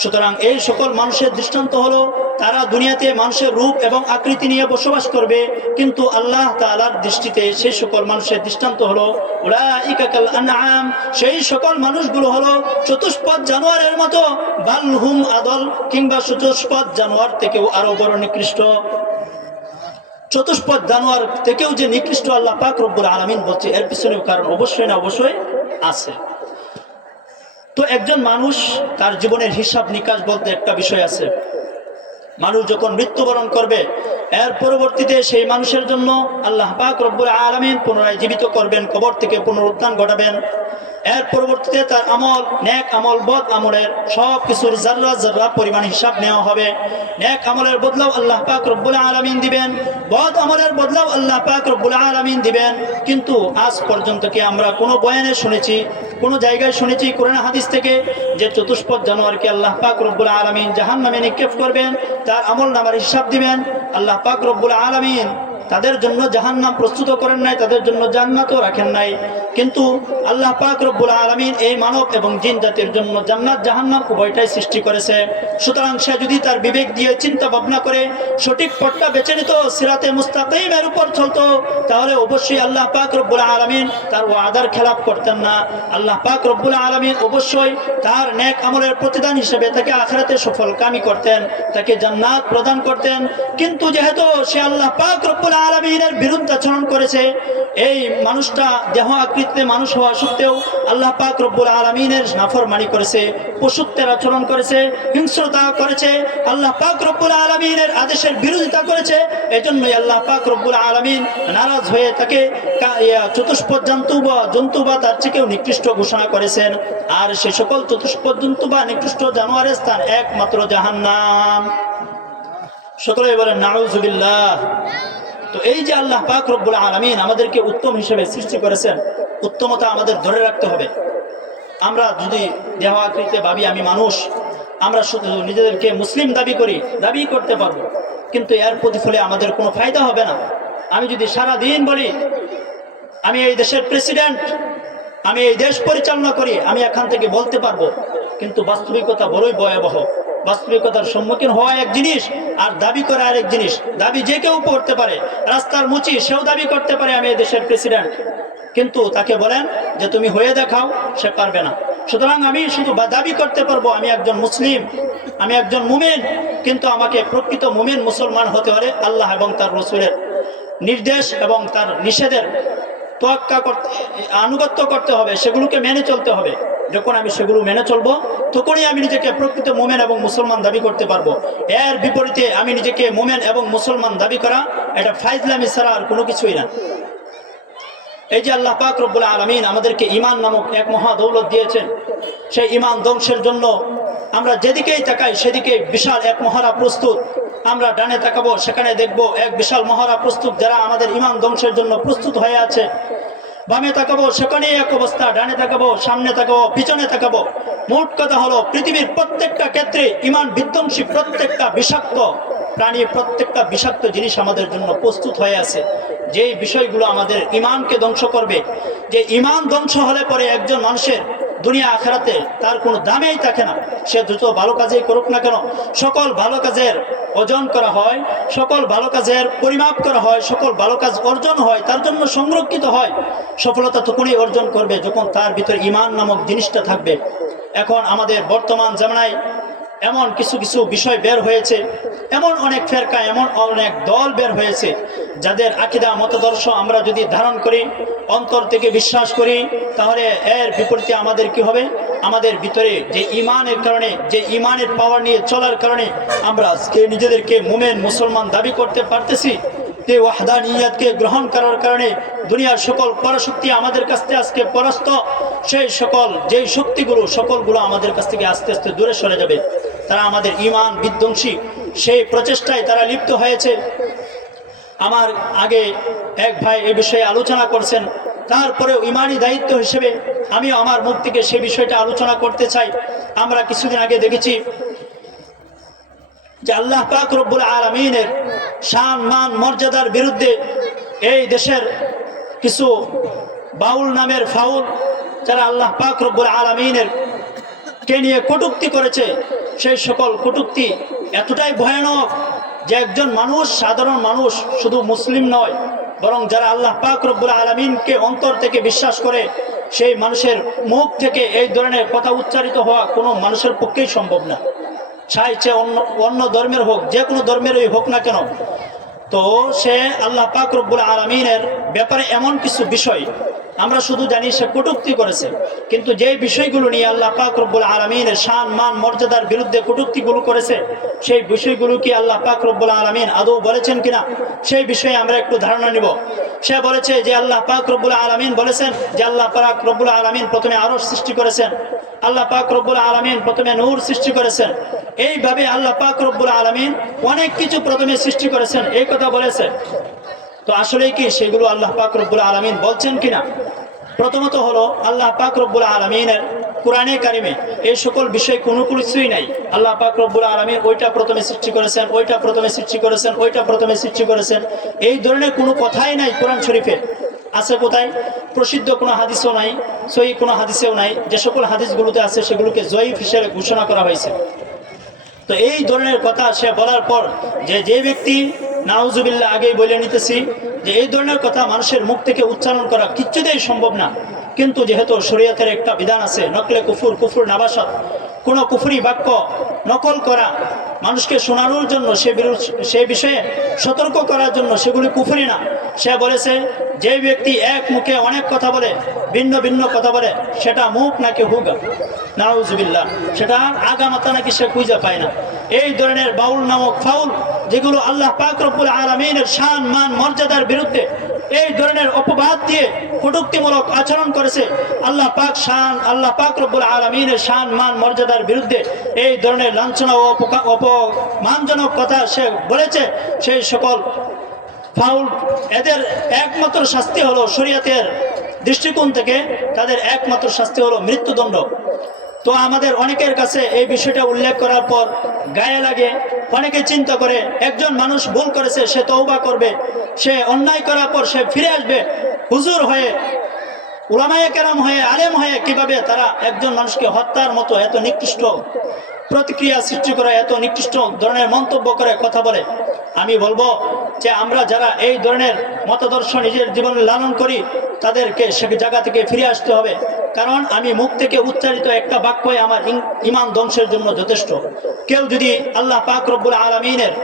সুতরাং এই সকল মানুষের দৃষ্টান্ত হলো তারা দুনিয়াতে মানুষের রূপ এবং আকৃতি নিয়ে বসবাস করবে, কিন্তু আল্লাহ তাআলার দৃষ্টিতে সেই সকল মানুষের দৃষ্টান্ত হলো উলাইকা কাল আনআম, সেই সকল মানুষগুলো হলো চতুষ্পদ জানোয়ারের মতো, বাল হুম আদল কিংবা চতুষ্পদ জানোয়ার থেকেও আরো বড় নিকৃষ্ট। চতুষ্পদ জানোয়ার থেকেও যে নিকৃষ্ট আল্লাহ পাক রব্বুল আলামিন বলছে, এর পিছনেও কারণ অবশ্যই না অবশ্যই আছে। তো একজন মানুষ তার জীবনের হিসাব নিকাশ বলতে একটা বিষয় আছে। মানুষ যখন মৃত্যুবরণ করবে এর পরবর্তীতে সেই মানুষের জন্য আল্লাহ পাক রব্বুল আলামিন পুনরায় জীবিত করবেন, কবর থেকে পুনরুত্থান ঘটাবেন। এর পরবর্তীতে তার আমল, নেক আমল, বদ আমলের সব কিছুর জাররা জাররা পরিমাণ হিসাব নেওয়া হবে। নেক আমলের বদলাও আল্লাহ পাক রব্বুল আলামিন দিবেন, বদ আমলের বদলাও আল্লাহ পাক রব্বুল আলামিন দিবেন। কিন্তু আজ পর্যন্ত কি আমরা কোনো বয়ানে শুনেছি, কোনো জায়গায় শুনেছি কোরআন হাদিস থেকে যে চতুষ্পদ জানোয়ারকে আল্লাহ পাক রব্বুল আলামিন জাহান্নামে নিক্ষেপ করবেন, তার আমল নামার হিসাব দিবেন? আল্লাহ পাক রব্বুল আলামিন তাদের জন্য জাহান্নাম প্রস্তুত করেন নাই, তাদের জন্য জান্নাতও রাখেন নাই। কিন্তু আল্লাহ পাক রব্বুল আলামিন এই মানব এবং জিন জাতির জন্য জান্নাত জাহান্নাম উভয়টাই সৃষ্টি করেছে। সুতরাং সে যদি তার বিবেক দিয়ে চিন্তা ভাবনা করে সঠিক পথটা বেছে নিত, সিরাতে মুস্তাকিমের উপর চলতো, তাহলে অবশ্যই আল্লাহ পাক রব্বুল আলামিন তার ওয়াদার খেলাপ করতেন না। আল্লাহ পাক রব্বুল আলামিন অবশ্যই তার নেক আমলের প্রতিদান হিসেবে তাকে আখিরাতে সফলকামী করতেন, তাকে জান্নাত প্রদান করতেন। কিন্তু যেহেতু সে আল্লাহ পাক রব্বুল আলামিনের বিরুদ্ধাচরণ করেছে, এই মানুষটা দেহ আকৃতিতে মানুষ হওয়া সত্ত্বেও আল্লাহ পাক রব্বুল আলামিনের নাফরমানি করেছে, পশুত্বের আচরণ করেছে, হিংস্রতা করেছে, আল্লাহ পাক রব্বুল আলামিনের আদেশের বিরোধিতা করেছে। এজন্যই আল্লাহ পাক রব্বুল আলামিন নারাজ হয়ে তাকে চতুষ্পদ জন্তু বা তার থেকেও নিকৃষ্ট ঘোষণা করেছেন। আর সে সকল চতুষ্পদ জন্তু বা নিকৃষ্ট জানোয়ারের স্থান একমাত্র জাহান্নাম। সকলে বলেন নাউযুবিল্লাহ। তো এই যে আল্লাহ পাক রব্বুল আলামিন আমাদেরকে উত্তম হিসেবে সৃষ্টি করেছেন, উত্তমতা আমাদের ধরে রাখতে হবে। আমরা যদি দেহ আকৃতিতে ভাবি আমি মানুষ, আমরা শুধু নিজেদেরকে মুসলিম দাবি করতে পারবো, কিন্তু এর প্রতিফলে আমাদের কোনো ফায়দা হবে না। আমি যদি সারা দিন বলি আমি এই দেশের প্রেসিডেন্ট, আমি এই দেশ পরিচালনা করি, আমি এখান থেকে বলতে পারবো, কিন্তু বাস্তবিকতা বড়ই ভয়াবহ। বাস্তবিকতার সম্মুখীন হওয়া এক জিনিস আর দাবি করা আরেক জিনিস। দাবি যে কেউ করতে পারে, রাস্তার মুচি সেও দাবি করতে পারে আমি এই দেশের প্রেসিডেন্ট, কিন্তু তাকে বলেন যে তুমি হয়ে দেখাও, সে পারবে না। সুতরাং আমি শুধু দাবি করতে পারবো আমি একজন মুসলিম, আমি একজন মুমিন, কিন্তু আমাকে প্রকৃত মুমিন মুসলমান হতে হলে আল্লাহ এবং তার রসুলের নির্দেশ এবং তার নিষেধের তোয়াক্কা করতে, আনুগত্য করতে হবে, সেগুলোকে মেনে চলতে হবে। যখন আমি সেগুলো মেনে চলবো তখনই আমি নিজেকে প্রকৃত মুমিন এবং মুসলমান দাবি করতে পারবো। এর বিপরীতে আমি নিজেকে মুমিন এবং মুসলমান দাবি করা এটা ফাইজলামি ছাড়া আর কোনো কিছুই না। এই যে আল্লাহ পাক রব্বুল আলামিন আমাদেরকে ঈমান নামক এক মহা দৌলত দিয়েছেন, সেই ঈমান ধ্বংসের জন্য আমরা যেদিকেই তাকাই সেদিকে বিশাল এক মহড়া প্রস্তুত। আমরা ডানে তাকাবো, সেখানে দেখবো এক বিশাল মহড়া প্রস্তুত, যারা আমাদের ঈমান ধ্বংসের জন্য প্রস্তুত হয়ে আছে। বামে তাকাবো, সেখানেই এক অবস্থা, ডানে তাকাবো, সামনে তাকাবো, পিছনে তাকাবো। মোট কথা হলো পৃথিবীর প্রত্যেকটা ক্ষেত্রে ঈমান বিধ্বংসী প্রত্যেকটা বিষাক্ত প্রাণী, প্রত্যেকটা বিষাক্ত জিনিস আমাদের জন্য প্রস্তুত হয়ে আছে, যেই বিষয়গুলো আমাদের ঈমানকে ধ্বংস করবে। যে ঈমান ধ্বংস হলে পরে একজন মানুষের দুনিয়া আখিরাতে তার কোনো দামেই থাকে না। সে যত ভালো কাজই করুক না কেন, সকল ভালো কাজের ওজন করা হয়, সকল ভালো কাজের পরিমাপ করা হয়, সকল ভালো কাজ অর্জন হয়, তার জন্য সংরক্ষিত হয়। সফলতা তখনই অর্জন করবে যখন তার ভিতরে ঈমান নামক জিনিসটা থাকবে। এখন আমাদের বর্তমান জামানায় এমন কিছু কিছু বিষয় বের হয়েছে, এমন অনেক ফেরকা, এমন অনেক দল বের হয়েছে যাদের আকীদা মতাদর্শ আমরা যদি ধারণ করি, অন্তর থেকে বিশ্বাস করি, তাহলে এর বিপরীতে আমাদের কি হবে? আমাদের ভিতরে যে ইমানের কারণে, যে ইমানের পাওয়ার নিয়ে চলার কারণে আমরা আজকে নিজেদেরকে মুমিন মুসলমান দাবি করতে পারতেছি, যে ওয়াহদানিয়াতকে গ্রহণ করার কারণে দুনিয়ার সকল পরাশক্তি আমাদের কাছ থেকে আজকে পরাস্ত, সেই সকল যেই শক্তিগুলো সকলগুলো আমাদের কাছ থেকে আস্তে আস্তে দূরে সরে যাবে। তারা আমাদের ইমান বিধ্বংসী সেই প্রচেষ্টায় তারা লিপ্ত হয়েছে। আমার আগে এক ভাই এ বিষয়ে আলোচনা করছেন, তারপরেও ইমানি দায়িত্ব হিসেবে আমিও আমার মুখ থেকে সে বিষয়টা আলোচনা করতে চাই। আমরা কিছুদিন আগে দেখেছি যে আল্লাহ পাক রব্বুল আলামিনের শান মান মর্যাদার বিরুদ্ধে এই দেশের কিছু বাউল নামের ফাউল যারা আল্লাহ পাক রব্বুল আলামিনের কে নিয়ে কটূক্তি করেছে, সেই সকল কটূক্তি এতটাই ভয়ানক যে একজন মানুষ, সাধারণ মানুষ, শুধু মুসলিম নয় বরং যারা আল্লাহ পাক রব্বুল আলামিনকে অন্তর থেকে বিশ্বাস করে, সেই মানুষের মুখ থেকে এই ধরনের কথা উচ্চারিত হওয়া কোনো মানুষের পক্ষেই সম্ভব না। চাইছে অন্য ধর্মের হোক, যে কোনো ধর্মেরই হোক না কেন। তো সে আল্লাহ পাক রব্বুল আলামিনের ব্যাপারে এমন কিছু বিষয় আমরা শুধু জানি সে কটূক্তি করেছে, কিন্তু যে বিষয়গুলো নিয়ে আল্লাহ পাক রব্বুল আলামিনের শান মান মর্যাদার বিরুদ্ধে কটূক্তিগুলো করেছে, সেই বিষয়গুলো কি আল্লাহ পাক রব্বুল আলামিন আদৌ বলেছেন কিনা, সেই বিষয়ে আমরা একটু ধারণা নিব। সে বলেছে যে আল্লাহ পাক রব্বুল আলামিন বলেছেন যে আল্লাহ পাক রব্বুল আলামিন প্রথমে আরশ সৃষ্টি করেছেন, আল্লাহ পাক রব্বুল আলামিন প্রথমে নূর সৃষ্টি করেছেন। এইভাবে আল্লাহ পাক রব্বুল আলামিন অনেক কিছু প্রথমে সৃষ্টি করেছেন, এই কথা বলেছে। তো আসলে কি সেগুলো আল্লাহ পাক রব্বুল আলামিন বলছেন কিনা? প্রথমত হলো আল্লাহ পাক রব্বুল আলামিনের কোরআনে কারিমে এই সকল বিষয় কোনো কিছুই নাই। আল্লাহ পাক রব্বুল আলামিন ওইটা প্রথমে সৃষ্টি করেছেন, ওইটা প্রথমে সৃষ্টি করেছেন, ওইটা প্রথমে সৃষ্টি করেছেন, এই ধরনের কোনো কথাই নাই কোরআন শরীফে। আছে কোথায়? প্রসিদ্ধ কোনো হাদিসও নাই, সহিহ কোনো হাদিসেও নাই। যে সকল হাদিসগুলোতে আছে সেগুলোকে জয়ীফ হিসেবে ঘোষণা করা হয়েছে। তো এই ধরনের কথা সে বলার পর যে ব্যক্তি নাউজুবিল্লাহ আগেই বলে নিতেছি যে এই ধরনের কথা মানুষের মুখ থেকে উচ্চারণ করা কিছুতেই সম্ভব না, কিন্তু যেহেতু শরীয়তের একটা বিধান আছে, নকলে কুফুর, কুফুর নাবাসাত, কোনো কুফরি বাক্য নকল করা মানুষকে শোনানোর জন্য, সে বিষয়ে সতর্ক করার জন্য, সেগুলি কুফরি না। সে বলেছে যে ব্যক্তি এক মুখে অনেক কথা বলে, ভিন্ন ভিন্ন কথা বলে, সেটা মুখ নাকি হুগা, নাউজুবিল্লাহ, সেটা আগামাতা নাকি সে খুঁজে পায় না। এই ধরনের বাউল নামক ফাউল যেগুলো আল্লাহ পাক রব্বুল আলামিনের শান মান মর্যাদার বিরুদ্ধে এই ধরনের অপবাদ দিয়ে কটূক্তিমূলক আচরণ করেছে, আল্লাহ পাক রব্বুল আলামিনের শান মান মর্যাদার বিরুদ্ধে এই ধরনের লাঞ্ছনা ও অপমানজনক কথা সে বলেছে, সেই সকল ফাউল এদের একমাত্র শাস্তি হলো শরীয়তের দৃষ্টিকোণ থেকে তাদের একমাত্র শাস্তি হলো মৃত্যুদণ্ড। তো আমাদের অনেকের কাছে এই বিষয়টা উল্লেখ করার পর গায়ে লাগে, অনেকে চিন্তা করে একজন মানুষ ভুল করেছে, সে তওবা করবে, সে অন্যায় করার পর সে ফিরে আসবে হুজুর হয়ে, উলামায়ে কেরাম হয়ে, আলেম হয়ে। কিভাবে তারা একজন মানুষকে হত্যার মতো এত নিকৃষ্ট প্রতিক্রিয়া সৃষ্টি করে, এত নিকৃষ্ট ধরনের মন্তব্য করে কথা বলে। আমি বলবো যে আমরা যারা এই ধরনের মতাদর্শ নিজের জীবনে লালন করি তাদেরকে সে জায়গা থেকে ফিরে আসতে হবে, কারণ আমি মুখ থেকে উচ্চারিত একটা বাক্যই আমার ইমান ধ্বংসের জন্য যথেষ্ট। কেউ যদি আল্লাহ পাক রব্বুল আলামিনের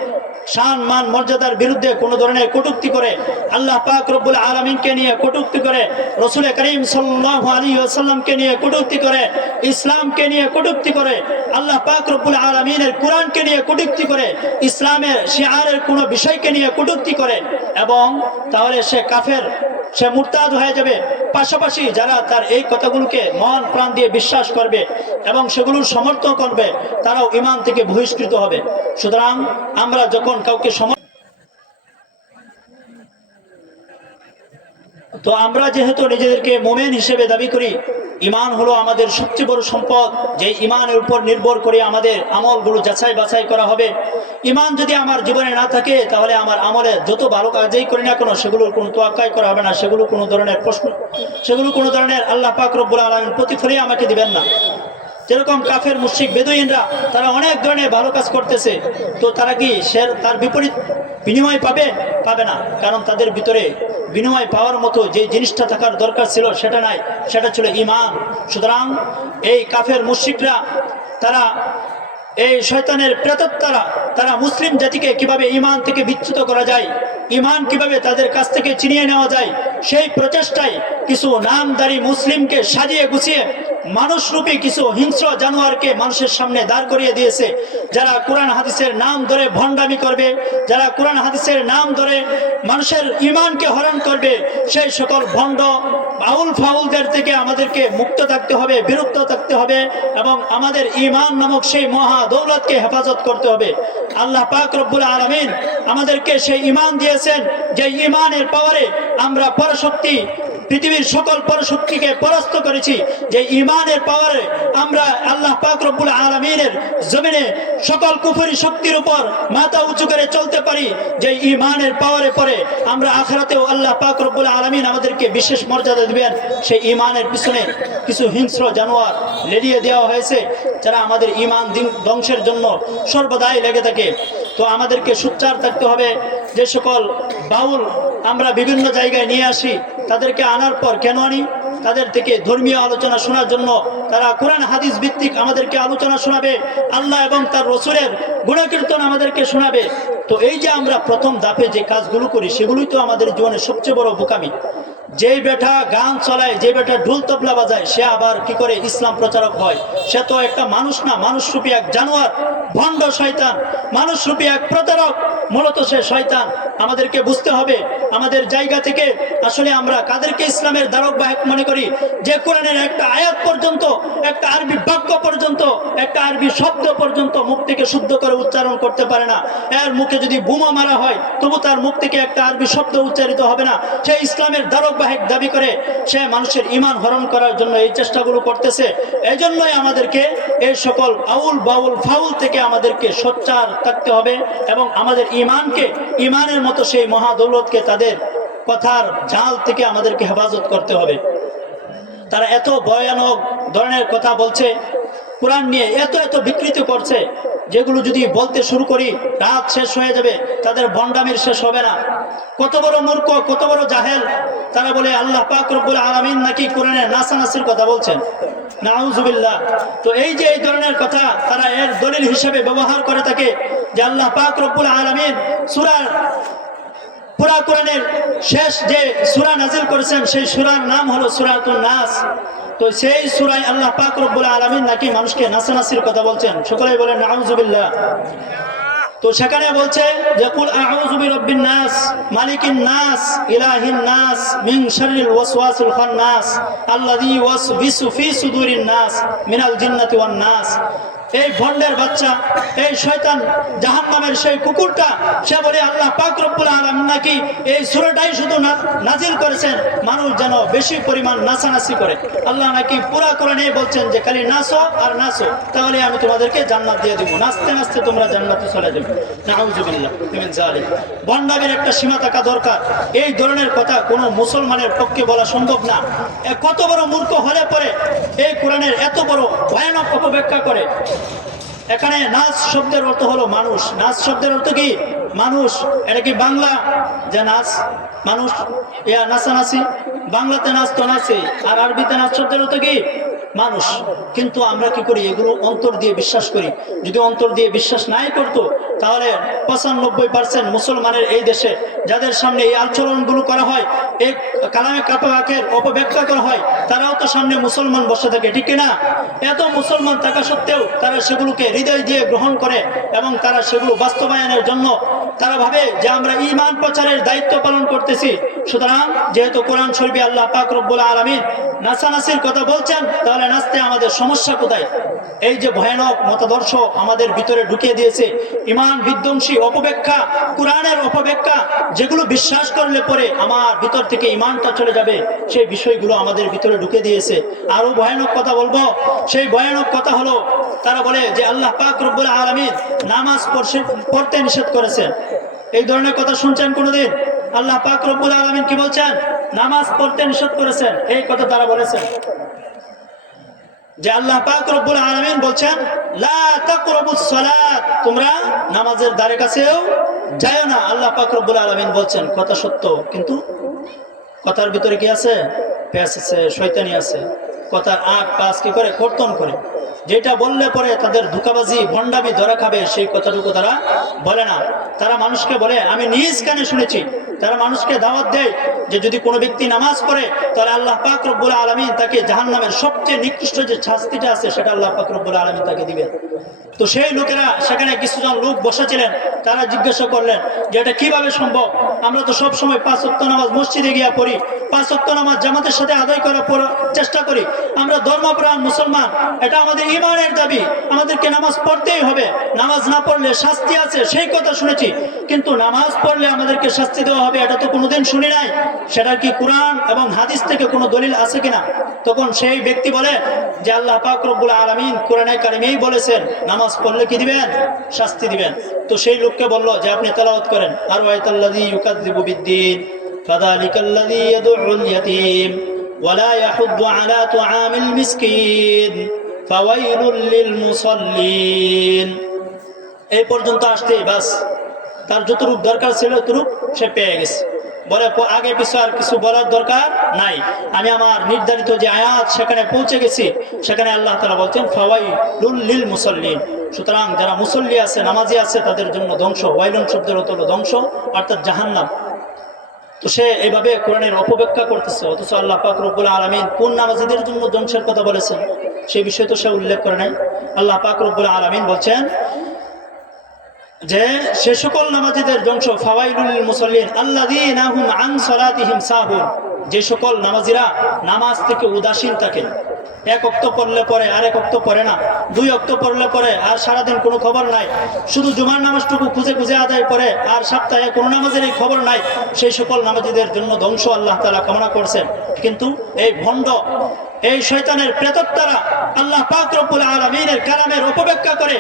শান মান মর্যাদার বিরুদ্ধে কোনো ধরনের কটূক্তি করে, আল্লাহ পাক রব্বুল আলামিনকে নিয়ে কটূক্তি করে, রাসূল করিম সাল্লাল্লাহু আলাইহি ওয়াসাল্লামকে নিয়ে কটূক্তি করে, ইসলামকে নিয়ে কটূক্তি করে, আল্লাহ পাক রব্বুল আলামিনের কোরআনকে নিয়ে কটূক্তি করে, ইসলামের শিআরের কোনো বিষয়কে নিয়ে কটূক্তি করে, এবং তাহলে সে কাফের, সে মুরতাদ হয়ে যাবে। পাশাপাশি যারা তার এই কথাগুলোকে মন প্রাণ দিয়ে বিশ্বাস করবে এবং সেগুলোর সমর্থন করবে, তারাও ঈমান থেকে বহিষ্কৃত হবে। সুতরাং আমরা যখন কাউকে তো আমরা যেহেতু নিজেদেরকে মুমিন হিসেবে দাবি করি, ঈমান হলো আমাদের সবচেয়ে বড় সম্পদ, যে ঈমানের উপর নির্ভর করে আমাদের আমলগুলো যাচাই বাছাই করা হবে। ঈমান যদি আমার জীবনে না থাকে তাহলে আমার আমলে যত ভালো কাজই করি না কেন সেগুলোর কোনো তোয়াক্কাই করা হবে না, সেগুলো কোনো ধরনের আল্লাহ পাক রব্বুল আলামিন প্রতিফলই আমাকে দিবেন না। যেরকম কাফের মুশরিক বেদুইনরা তারা অনেক ধরনের ভালো কাজ করতেছে, তো তারা কি তার বিপরীত বিনিময় পাবে? পাবে না, কারণ তাদের ভিতরে বিনিময় পাওয়ার মতো যে জিনিসটা থাকার দরকার ছিল সেটা নাই, সেটা ছিল ঈমান। সুতরাং এই কাফের মুশরিকরা তারা এই শয়তানের প্রেতাত্মারা তারা মুসলিম জাতিকে কিভাবে ঈমান থেকে বিচ্যুত করা যায়, ঈমান কিভাবে তাদের কাছ থেকে ছিনিয়ে নেওয়া যায়, সেই প্রচেষ্টায় কিছু নামধারী মুসলিমকে সাজিয়ে গুছিয়ে মানুষরূপী কিছু হিংস্র জানোয়ারকে মানুষের সামনে দাঁড় করিয়ে দিয়েছে, যারা কোরআন হাদিসের নাম ধরে ভণ্ডামি করবে, যারা কোরআন হাদিসের নাম ধরে মানুষের ঈমানকে হরণ করবে, সেই সকল ভণ্ড আউল ফাউলদের থেকে আমাদেরকে মুক্ত থাকতে হবে, বিরক্ত থাকতে হবে এবং আমাদের ঈমান নামক সেই মহা দৌলতকে হেফাজত করতে হবে। আল্লাহ পাক রব্বুল আলামিন আমাদেরকে সেই ঈমান দিয়েছেন, যে ঈমানের পাওয়ারে আমরা পরশক্তি পৃথিবীর সকল পরশক্তিকে পরাস্ত করেছি, যে ঈমানের পাওয়ারে আমরা আল্লাহ পাক রব্বুল আলামিনের জমিনে সকল কুফরি শক্তির উপর মাথা উঁচু করে চলতে পারি, যে ঈমানের পাওয়ারে পরে আমরা আখিরাতেও আল্লাহ পাক রব্বুল আলামিন আমাদেরকে বিশেষ মর্যাদা দিবেন। সেই ঈমানের পিছনে কিছু হিংস্র জানোয়ার লেলিয়ে দেওয়া হয়েছে, যারা আমাদের ঈমান ধ্বংসের জন্য সর্বদাই লেগে থাকে। তো আমাদেরকে সোচ্চার থাকতে হবে। যে সকল বাউল আমরা বিভিন্ন জায়গায় নিয়ে আসি, তাদেরকে আনার পর কেন আনি? তাদের থেকে ধর্মীয় আলোচনা শোনার জন্য। তারা কোরআন হাদিস ভিত্তিক আমাদেরকে আলোচনা শোনাবে, আল্লাহ এবং তার রসুলের গুণকীর্তন আমাদেরকে শোনাবে। তো এই যে আমরা প্রথম ধাপে যে কাজগুলো করি, সেগুলোই তো আমাদের জীবনের সবচেয়ে বড় বোকামি। যে বেটা গান চলায়, যে বেটা ঢোল তবলা বাজায়, সে আবার কি করে ইসলাম প্রচারক হয়? সে তো একটা মানুষ না, মানুষরূপী এক জানোয়ার, ভণ্ড শয়তান, মানুষরূপী এক প্রতারক, মূলত সে শয়তান। আমাদেরকে বুঝতে হবে আমাদের জায়গা থেকে আসলে আমরা কাদেরকে ইসলামের ধারক বাহক মনে করি, যে কোরআনের একটা আয়াত পর্যন্ত, একটা আরবি বাক্য পর্যন্ত, একটা আরবি শব্দ পর্যন্ত মুখ থেকে শুদ্ধ করে উচ্চারণ করতে পারে না। এর মুখে যদি বোমা মারা হয় তবু তার মুখ থেকে একটা আরবি শব্দ উচ্চারিত হবে না। সে ইসলামের ধারক বাহক দাবি করে, সে মানুষের ঈমান হরণ করার জন্য এই চেষ্টাগুলো করতেছে। এই জন্যই আমাদেরকে এই সকল আউল বাউল ফাউল থেকে আমাদেরকে সোচ্চার থাকতে হবে এবং আমাদের ঈমানকে, ঈমানের মতো সেই মহাদৌলতকে তাদের কথার জাল থেকে আমাদেরকে হেফাজত করতে হবে। তারা এত ভয়ানক ধরনের কথা বলছে, কোরআন নিয়ে এত এত বিকৃতি করছে, যেগুলো যদি বলতে শুরু করি রাত শেষ হয়ে যাবে, তাদের ভণ্ডামির শেষ হবে না। কত বড় মূর্খ, কত বড় জাহেল। তারা বলে আল্লাহ পাক রব্বুল আলামিন নাকি কোরআনে নাসানাসির কথা বলছেন, নাউজুবিল্লাহ। তো এই যে এই ধরনের কথা তারা এর দলিল হিসেবে ব্যবহার করে থাকে, যে আল্লাহ পাক রব্বুল আলামিন পুরা কোরআনের শেষ যে সূরা নাজিল করেছেন, সেই সূরার নাম হলো সূরাতুন নাস। তো সেই সূরায় আল্লাহ পাক রব্বুল আলামিন নাকি মানুষকে নাসানাসির কথা বলছেন। সকলেই বলেন নাউজুবিল্লাহ। তো সেখানে বলছে যে কুল আউযু বিরাব্বিন নাস মালিকিন নাস ইলাহিন নাস মিন শাররিল ওয়াসওয়াসিল খান্নাস আল্লাযী ইউওয়াসবিসু ফি সুদুরিন নাস মিনাল জিন্নাতি ওয়ান নাস। এই ভণ্ডের বাচ্চা, এই শয়তান জাহান্নামের সেই কুকুরটা, সে বলে আল্লাহ পাক রব্বুল আলামিন নাকি এই সূরাটাই শুধু নাজিল করেছেন মানুষ যেন বেশি পরিমাণ নাচানাচি করে। আল্লাহ নাকি পুরা কোরআনে বলছেন যে খালি নাচো আর নাচো, তাহলে আমি তোমাদেরকে জান্নাত দিয়ে দেবো, নাচতে নাচতে তোমরা জান্নাতে চলে যাবে। নাউজুবিল্লাহ মিন যালিক। ভণ্ডামের একটা সীমা থাকা দরকার। এই ধরনের কথা কোনো মুসলমানের পক্ষে বলা সম্ভব না। কত বড় মূর্খ হলে পরে এই কোরআনের এত বড় ভয়ানক অপব্যাখ্যা করে। এখানে নাচ শব্দের অর্থ হলো মানুষ। নাচ শব্দের অর্থ কি? মানুষ। এটা কি বাংলা যে নাচ মানুষ, ইয়া নাচানাচি? বাংলাতে নাচ তো নাচে, আর আরবিতে নাচ শব্দের অর্থ কি? মানুষ। কিন্তু আমরা কি করি? এগুলো অন্তর দিয়ে বিশ্বাস করি। যদি অন্তর দিয়ে বিশ্বাস নাই করতো, তাহলে 95% মুসলমানের এই দেশে যাদের সামনে এই আচরণগুলো করা হয়, এই কালামে কাপাকের অপব্যাখ্যা করা হয়, তারাও তো সামনে মুসলমান বসে থাকে, ঠিক কিনা? এত মুসলমান থাকা সত্ত্বেও তারা সেগুলোকে হৃদয় দিয়ে গ্রহণ করে এবং তারা সেগুলো বাস্তবায়নের জন্য তারা ভাবে যে আমরা ঈমান প্রচারের দায়িত্ব পালন করতেছি। সুতরাং যেহেতু কোরআন শরীফে আল্লাহ পাক রব্বুল আলামিন নাচানাচির কথা বলছেন, তাহলে নাচতে আমাদের সমস্যা কোথায়? এই যে ভয়ানক মতাদর্শ আমাদের ভিতরে ঢুকিয়ে দিয়েছে, ঈমান বিধ্বংসী অপব্যাখ্যা, কোরআনের অপব্যাখ্যা, যেগুলো বিশ্বাস করলে পরে আমার ভিতর থেকে ঈমানটা চলে যাবে, সেই বিষয়গুলো আমাদের ভিতরে ঢুকে দিয়েছে। আরো ভয়ানক কথা বলবো। সেই ভয়ানক কথা হলো, তারা বলে যে আল্লাহ পাক রব্বুল আলামিন নামাজ পড়তে নিষেধ করেছেন। এই ধরনের কথা শুনছেন কোনোদিন? আল্লাহ পাক রব্বুল আলামিন কি বলছেন? নামাজ পড়তে নিষেধ করেছেন, এই কথা তারা বলেছেন। যে আল্লাহ পাক রব্বুল আলামিন বলছেন লা তাকরাবুস সালাত, তোমরা নামাজের ধারে কাছেও যাও না। আল্লাহ পাক রব্বুল আলামিন বলছেন, কথা সত্য, কিন্তু কথার ভিতরে কি আছে? পেঁয়াজ আছে, শয়তানি আছে। কথার আগ পাশ কি করে? কর্তন করে। যেটা বললে পরে তাদের ধোঁকাবাজি ভণ্ডামি ধরা খাবে, সেই কথাটুকু তারা বলে না। তারা মানুষকে বলে, আমি নিজ কানে শুনেছি, তারা মানুষকে দাওয়াত দেয় যে যদি কোনো ব্যক্তি নামাজ পড়ে তাহলে আল্লাহ পাক রব্বুল আলামিন তাকে জাহান্নামের সবচেয়ে নিকৃষ্ট যে শাস্তিটা আছে সেটা আল্লাহ পাক রব্বুল আলামিন তাকে দিবেন। তো সেই লোকেরা, সেখানে কিছুজন লোক বসেছিলেন, তারা জিজ্ঞাসা করলেন যে এটা কিভাবে সম্ভব? আমরা তো সব সময় 5 ওয়াক্ত নামাজ মসজিদে গিয়া পড়ি, 5 ওয়াক্ত নামাজ জামাতের সাথে আদায় করার চেষ্টা করি, আমরা ধর্মপ্রাণ মুসলমান, এটা আমাদের ঈমানের দাবি, আমাদেরকে নামাজ পড়তেই হবে, নামাজ না পড়লে শাস্তি আছে সেই কথা শুনেছি, কিন্তু নামাজ পড়লে আমাদেরকে শাস্তি দেওয়া হবে এটা তো কোনোদিন শুনি নাই, সেটা কি কোরআন এবং হাদিস থেকে কোনো দলিল আছে কিনা? তখন সেই ব্যক্তি বলে যে আল্লাহ পাক রব্বুল আলামিন কোরআনে কারিমেই বলেছেন নামাজ পড়লে কি দিবেন? শাস্তি দিবেন। তো সেই লোককে বলল যে আপনি তেলাওয়াত করেন, আর ওয়াইতাল্লাযী ইউকাযযিবু বিদ্দীন ফাযালিকাল্লাযী ইয়াদউল ইয়াতীম ওয়ালা ইয়াহুদ্দু আলা তুআমিল মিসকিন ফাওয়াইলুল লিল মুসাল্লিন। এই পর্যন্ত আসতেই বাস তার যতটুক দরকার ছিল ততটুক সে পেয়ে গেছে। বলে আগে পিছু আর কিছু বলার দরকার নাই, আমি আমার নির্ধারিত যে আয়াত সেখানে পৌঁছে গেছি। সেখানে আল্লাহ তাআলা বলছেন ফাওয়াইলুল লিল মুসাল্লিন, সুতরাং যারা মুসল্লি আছে, নামাজি আছে, তাদের জন্য ধ্বংস। ওয়াইলুন শব্দের অর্থ হলো ধ্বংস, অর্থাৎ জাহান্নাম। তো সে এইভাবে কোরআনের অপব্যাখ্যা করতেছে, অথচ আল্লাহ পাক রব্বুল আলামিন কোন নামাজিদের জন্য ধ্বংসের কথা বলেছেন সেই বিষয় তো সে উল্লেখ করে নাই। আল্লাহ পাক রব্বুল আলামিন বলছেন যে সে সকল নামাজিদের ধ্বংস, ফাওয়াইলুল লিল মুসাল্লিন আল্লাযীনা হুম আন সালাতিহিম সাহুন, যে সকল নামাজিরা নামাজ থেকে উদাসীন থাকে, এক ওয়াক্ত পড়লে পরে আর এক ওয়াক্ত পড়ে না, 2 ওয়াক্ত পড়লে পরে আর সারাদিন কোনো খবর নাই, শুধু জুমার নামাজটুকু খুঁজে খুঁজে আদায় করে আর সপ্তাহে কোনো নামাজের এই খবর নাই, সেই সকল নামাজিদের জন্য ধ্বংস আল্লাহ তাআলা কামনা করছেন। কিন্তু এই ভণ্ড, এই শয়তানের প্রেতাত্মারা আল্লাহ পাক রব্বুল আলামিনের কালামের অপব্যাখ্যা করে,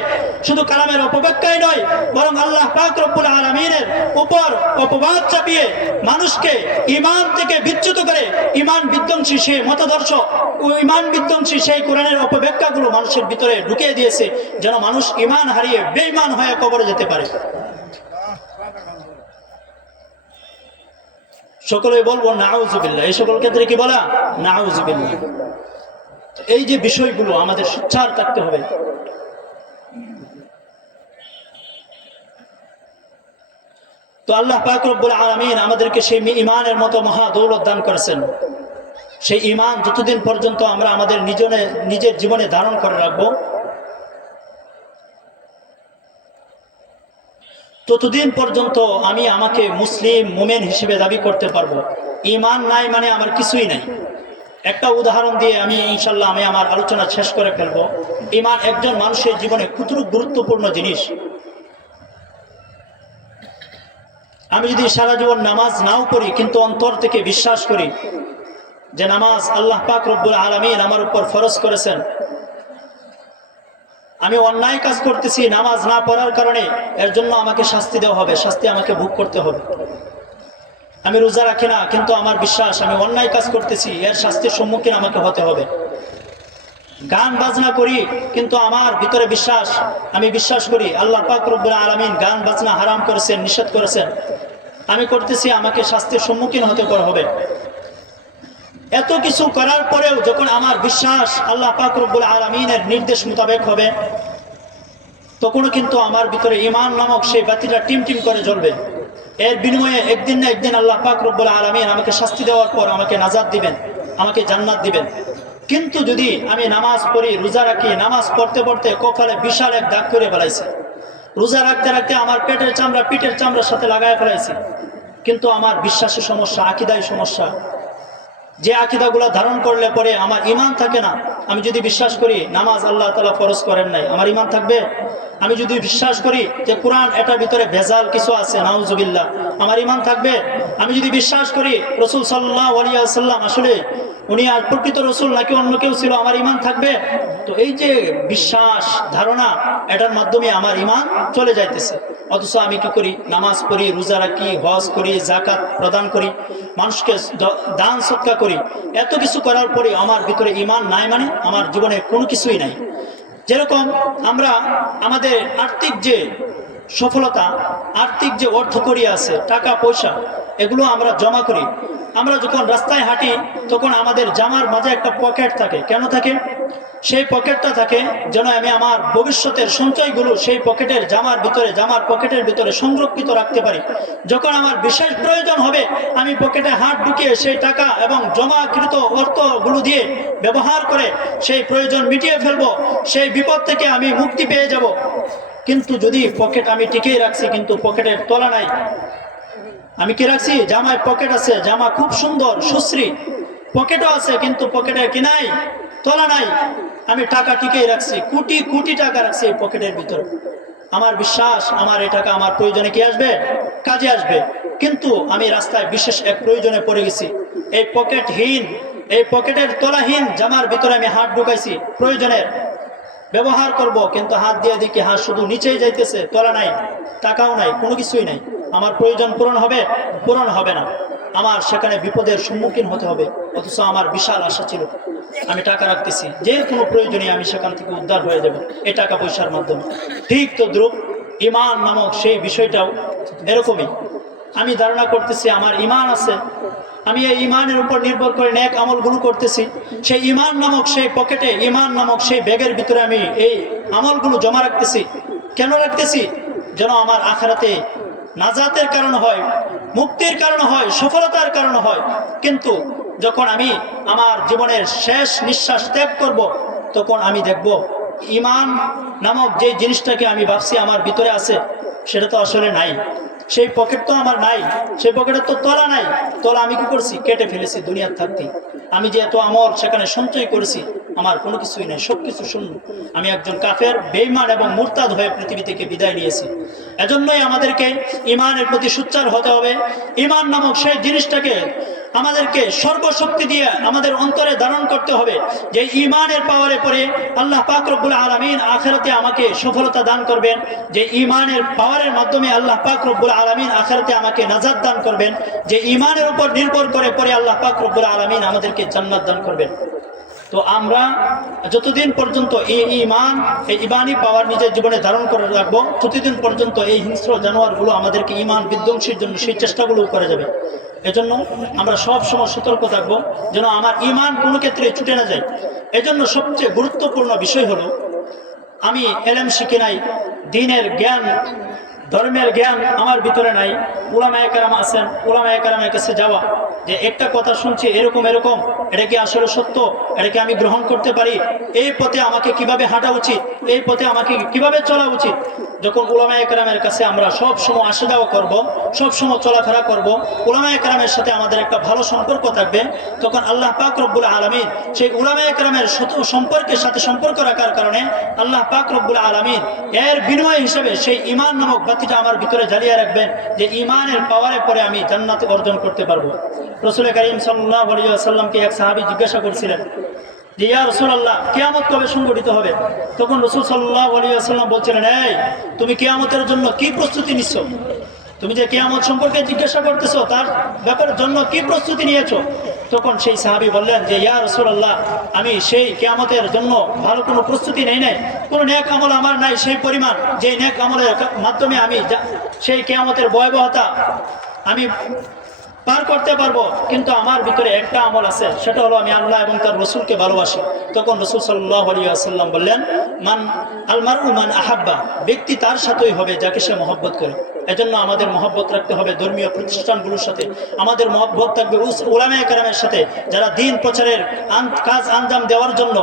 শুধু কালামের অপব্যাখ্যাই নয়, বরং আল্লাহ পাক রব্বুল আলামিনের উপর অপবাদ চাপিয়ে মানুষকে ঈমান থেকে বিচ্যুত করে ঈমান বিধ্বংসী সেই মতাদর্শ ও ঈমান বিধ্বংসী সেই কোরআনের অপব্যাখ্যাগুলো মানুষের ভিতরে ঢুকিয়ে দিয়েছে, যেন মানুষ ঈমান হারিয়ে বেঈমান হয়ে কবরে যেতে পারে। সকলে বলবো নাউযুবিল্লাহ। এই সকল ক্ষেত্রে কি বলা? নাউযুবিল্লাহ। এই যে বিষয়গুলো আমাদের সোচ্চার থাকতে হবে। তো আল্লাহ পাক রব্বুল আলামিন আমাদেরকে সেই ঈমানের মতো মহা দৌলত দান করেছেন। সেই ঈমান যতদিন পর্যন্ত আমরা আমাদের নিজের জীবনে ধারণ করে রাখবো, ততদিন পর্যন্ত আমি আমাকে মুসলিম মুমিন হিসেবে দাবি করতে পারবো। ঈমান নাই মানে আমার কিছুই নাই। একটা উদাহরণ দিয়ে আমি ইনশাল্লাহ আমার আলোচনা শেষ করে ফেলবো। ঈমান একজন মানুষের জীবনে কতটুকু গুরুত্বপূর্ণ জিনিস। আমি যদি সারা জীবন নামাজ নাও পড়ি, কিন্তু অন্তর থেকে বিশ্বাস করি যে নামাজ আল্লাহ পাক রব্বুল আলামিন আমার উপর ফরজ করেছেন, আমি অন্যায় কাজ করতেছি নামাজ না পড়ার কারণে, এর জন্য আমাকে শাস্তি দেওয়া হবে, শাস্তি আমাকে ভোগ করতে হবে। আমি রোজা রাখি না, কিন্তু আমার বিশ্বাস আমি অন্যায় কাজ করতেছি, এর শাস্তির সম্মুখীন আমাকে হতে হবে। গান বাজনা করি, কিন্তু আমার ভিতরে বিশ্বাস, আমি বিশ্বাস করি আল্লাহ পাক রব্বুল আলামিন গান বাজনা হারাম করেছেন, নিষেধ করেছেন, আমি করতেছি, আমাকে শাস্তির সম্মুখীন হতে হবে। এত কিছু করার পরেও যখন আমার বিশ্বাস আল্লাহ পাক রব্বুল আলামিনের নির্দেশ মোতাবেক হবে, তখনও কিন্তু আমার ভিতরে ঈমান নামক সেই বাতিটা টিমটিম করে জ্বলবে। এর বিনিময়ে একদিন না একদিন আল্লাহ পাক রব্বুল আলামিন আমাকে শাস্তি দেওয়ার পর আমাকে নাজাত দিবেন, আমাকে জান্নাত দিবেন। কিন্তু যদি আমি নামাজ পড়ি, রোজা রাখি, নামাজ পড়তে পড়তে কপালে বিশাল এক দাগ করে ফেলাইছি, রোজা রাখতে রাখতে আমার পেটের চামড়া পিঠের চামড়ার সাথে লাগায় ফেলাইছি, কিন্তু আমার বিশ্বাসের সমস্যা, আকীদায় সমস্যা, যে আকীদাগুলো ধারণ করলে পরে আমার ঈমান থাকে না। আমি যদি বিশ্বাস করি নামাজ আল্লাহ তাআলা ফরজ করেন নাই, আমার ঈমান থাকবে? আমি যদি বিশ্বাস করি যে কোরআন এটার ভিতরে ভেজাল কিছু আছে, নাউজুবিল্লাহ, আমার ঈমান থাকবে? আমি যদি বিশ্বাস করি রাসূল সাল্লাল্লাহু আলাইহি ওয়াসাল্লাম আসলে উনি আর প্রকৃত রাসূল নাকি অন্য কেউ ছিল, আমার ঈমান থাকবে? তো এই যে বিশ্বাস ধারণা, এটার মাধ্যমে আমার ঈমান চলে যাইতেছে। অথচ আমি কি করি? নামাজ পড়ি, রোজা রাখি, হজ করি, যাকাত প্রদান করি, মানুষকে দান সৎকার করি। এত কিছু করার পরে আমার ভিতরে ঈমান নাই, মানে আমার জীবনে কোনো কিছুই নাই। যেরকম আমরা আমাদের আর্থিক যে সফলতা, আর্থিক যে অর্থকড়ি আছে, টাকা পয়সা, এগুলো আমরা জমা করি। আমরা যখন রাস্তায় হাঁটি তখন আমাদের জামার মাঝে একটা পকেট থাকে। কেন থাকে? সেই পকেটটা থাকে যেন আমি আমার ভবিষ্যতের সঞ্চয়গুলো সেই পকেটের জামার পকেটের ভিতরে সংরক্ষিত রাখতে পারি। যখন আমার বিশেষ প্রয়োজন হবে আমি পকেটে হাত ঢুকিয়ে সেই টাকা এবং জমাকৃত অর্থগুলো দিয়ে ব্যবহার করে সেই প্রয়োজন মিটিয়ে ফেলবো, সেই বিপদ থেকে আমি মুক্তি পেয়ে যাব। কিন্তু যদি পকেট আমি টিকিয়ে রাখছি কিন্তু পকেটের তলা নাই, আমি কি রাখছি? জামায় পকেট আছে, জামা খুব সুন্দর সুশ্রী, পকেটও আছে কিন্তু পকেটের কি নাই? তলা নাই। আমি টাকা টিকিয়ে রাখছি, কোটি কোটি টাকা রাখছি এই পকেটের ভিতরে। আমার বিশ্বাস আমার এই টাকা আমার প্রয়োজনে কি আসবে? কাজে আসবে। কিন্তু আমি রাস্তায় বিশেষ এক প্রয়োজনে পড়ে গেছি, এই পকেটহীন, এই পকেটের তলাহীন জামার ভিতরে আমি হাত ঢুকাইছি, প্রয়োজনের ব্যবহার করব, কিন্তু হাত দিয়ে দেখি হাত শুধু নিচেই যাইতেছে, তলা নাই, টাকাও নাই, কোনো কিছুই নাই। আমার প্রয়োজন পূরণ হবে? পূরণ হবে না। আমার সেখানে বিপদের সম্মুখীন হতে হবে। অথচ আমার বিশাল আশা ছিল আমি টাকা রাখতেছি, যে কোনো প্রয়োজনে আমি সেখান থেকে উদ্ধার হয়ে যাব এই টাকা পয়সার মাধ্যমে। ঠিক তো দ্রুপ ঈমান নামক সেই বিষয়টাও এরকমই। আমি ধারণা করতেছি আমার ঈমান আছে, আমি এই ঈমানের উপর নির্ভর করে নেক আমলগুলো করতেছি। সেই ঈমান নামক সেই পকেটে, ঈমান নামক সেই ব্যাগের ভিতরে আমি এই আমলগুলো জমা রাখতেছি। কেন রাখতেছি? যেন আমার আখিরাতে নাজাতের কারণ হয়, মুক্তির কারণ হয়, সফলতার কারণ হয়। কিন্তু যখন আমি আমার জীবনের শেষ নিঃশ্বাস ত্যাগ করব তখন আমি দেখব ঈমান নামক যে জিনিসটাকে আমি ভাবছি আমার ভিতরে আছে সেটা তো আসলে নাই। সেই পকেট তো আমার নাই, সেই পকেটের তো তলা নাই। তলা আমি কি করছি? কেটে ফেলেছি দুনিয়ার থাকতেই। আমি যে এত আমল সেখানে সঞ্চয় করেছি, আমার কোনো কিছুই নেই, সব কিছু শূন্য। আমি একজন কাফের, বেঈমান এবং মুরতাদ হয়ে পৃথিবী থেকে বিদায় নিয়েছি। এজন্যই আমাদেরকে ঈমানের প্রতি সোচ্চার হতে হবে। ঈমান নামক সেই জিনিসটাকে আমাদেরকে সর্বশক্তি দিয়ে আমাদের অন্তরে ধারণ করতে হবে, যে ঈমানের পাওয়ারে পরে আল্লাহ পাক রব্বুল আলামিন আখিরাতে আমাকে সফলতা দান করবেন, যে ঈমানের পাওয়ারের মাধ্যমে আল্লাহ পাক রব্বুল আলামিন আখিরাতে আমাকে নাজাত দান করবেন, যে ঈমানের উপর নির্ভর করে পরে আল্লাহ পাক রব্বুল আলামিন আমাদেরকে জান্নাত দান করবেন। তো আমরা যতদিন পর্যন্ত এই ঈমান, এই ঈমানি পাওয়ার নিজের জীবনে ধারণ করে রাখবো, ততদিন পর্যন্ত এই হিংস্র জানোয়ারগুলো আমাদেরকে ঈমান বিধ্বংসীর জন্য সেই চেষ্টাগুলো করে যাবে। এজন্য আমরা সব সময় সতর্ক থাকবো যেন আমার ঈমান কোনো ক্ষেত্রে ছুটে না যায়। এজন্য সবচেয়ে গুরুত্বপূর্ণ বিষয় হলো আমি এলেম শিখি নাই, দ্বীনের জ্ঞান, ধর্মের জ্ঞান আমার ভিতরে নাই। উলামায়ে কেরাম আছেন, উলামায়ে কেরামের কাছে যাওয়া, যে একটা কথা শুনছি এরকম এরকম, এটা কি আসলে সত্য, এটা কি আমি গ্রহণ করতে পারি, এই পথে আমাকে কিভাবে হাঁটা উচিত, এই পথে আমাকে কিভাবে চলা উচিত। যখন উলামায়ে কেরামের কাছে আমরা সব সময় আসা যাওয়া করবো, সব সময় চলাফেরা করব, উলামায়ে কেরামের সাথে আমাদের একটা ভালো সম্পর্ক থাকবে, তখন আল্লাহ পাক রব্বুল আলামিন সেই উলামায়ে কেরামের সম্পর্কের সাথে সম্পর্ক রাখার কারণে আল্লাহ পাক রব্বুল আলামিন এর বিনিময় হিসেবে সেই ঈমান নামক বাতিটা আমার ভিতরে জ্বালিয়ে রাখবেন, যে ঈমানের পাওয়ারে পরে আমি জান্নাত অর্জন করতে পারবো। রাসূল কারীম সাল্লাল্লাহু আলাইহি ওয়াসাল্লামকে এক সাহাবী জিজ্ঞাসা করেছিলেন যে ইয়া রাসূলুল্লাহ, কিয়ামত কবে সংঘটিত হবে? তখন রাসূল সাল্লাল্লাহু আলাইহি ওয়াসাল্লাম বলছিলেন, এই তুমি কিয়ামতের জন্য কি প্রস্তুতি নিচ্ছ? তুমি যে কিয়ামত সম্পর্কে জিজ্ঞাসা করতেছো তার ব্যাপারের জন্য কি প্রস্তুতি নিয়েছো? তখন সেই সাহাবী বললেন যে ইয়া রাসূলুল্লাহ, আমি সেই কিয়ামতের জন্য ভালো কোনো প্রস্তুতি নেই নাই, কোনো নেক আমল আমার নাই সেই পরিমাণ, যে নেক আমলের মাধ্যমে আমি সেই কিয়ামতের ভয়াবহতা আমি পার করতে পারবো। কিন্তু আমার ভিতরে একটা আমল আছে, সেটা হলো আমি আল্লাহ এবং তার রসুলকে ভালোবাসি। তখন রসুল সাল্লাল্লাহু আলাইহি ওয়াসাল্লাম বললেন, মান আল মারউ মান আহাব্বা, ব্যক্তি তার সাথেই হবে যাকে সে মহব্বত করে। এজন্য আমাদের মহব্বত রাখতে হবে ধর্মীয় প্রতিষ্ঠানগুলোর সাথে, আমাদের মহব্বত থাকবে উলামায়ে কেরামের সাথে, যারা দ্বীন প্রচারের কাজ আঞ্জাম দেওয়ার জন্য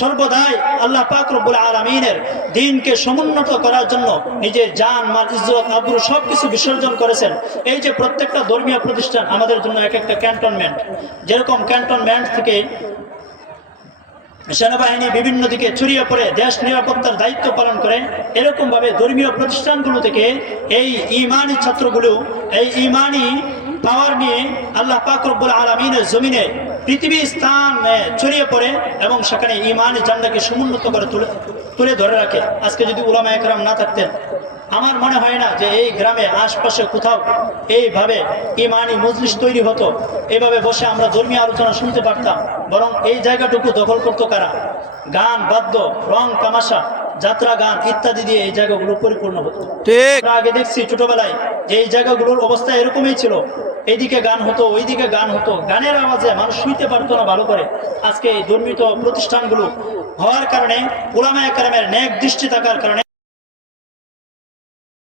সর্বদাই আল্লাহ পাক রব্বুল আলামিনের দ্বীনকে সমুন্নত করার জন্য নিজের জান, মাল, ইজ্জত, আবরু সবকিছু বিসর্জন করেছেন। এই যে প্রত্যেকটা ধর্মীয় প্রতিষ্ঠান আমাদের জন্য এক একটা ক্যান্টনমেন্ট, যেরকম ক্যান্টনমেন্ট থেকে সেনাবাহিনী বিভিন্ন দিকে ছড়িয়ে পড়ে দেশ নিরাপত্তার দায়িত্ব পালন করে, এরকম ভাবে ধর্মীয় প্রতিষ্ঠানগুলো থেকে এই ঈমানি ছাত্রগুলো এই ঈমানি পাওয়ার নিয়ে আল্লাহ পাক রব্বুল আলামিনের জমিনে পৃথিবীর স্থানে ছড়িয়ে পড়ে এবং সেখানে ঈমানি ঝান্ডাকে সমুন্নত করে তুলে ধরে রাখে। আজকে যদি উলামায়ে কেরাম না থাকতেন, আমার মনে হয় না যে এই গ্রামে আশপাশে কোথাও এইভাবে ইমানি মজলিস তৈরি হতো, এইভাবে বসে আমরা ধর্মীয় আলোচনা শুনতে পারতাম। বরং এই জায়গাটুকু দখল করতো কারা? গান, বাদ্য, রং তামাশা, যাত্রা গান ইত্যাদি দিয়ে এই জায়গাগুলো পরিপূর্ণ হতো। আমরা আগে দেখছি ছোটবেলায় যে এই জায়গাগুলোর অবস্থা এরকমই ছিল, এইদিকে গান হতো, ওইদিকে গান হতো, গানের আওয়াজে মানুষ শুনতে পারতো না ভালো করে। আজকে এই ধর্মীয় প্রতিষ্ঠানগুলো হওয়ার কারণে, উলামায়ে কেরামের নেক দৃষ্টি থাকার কারণে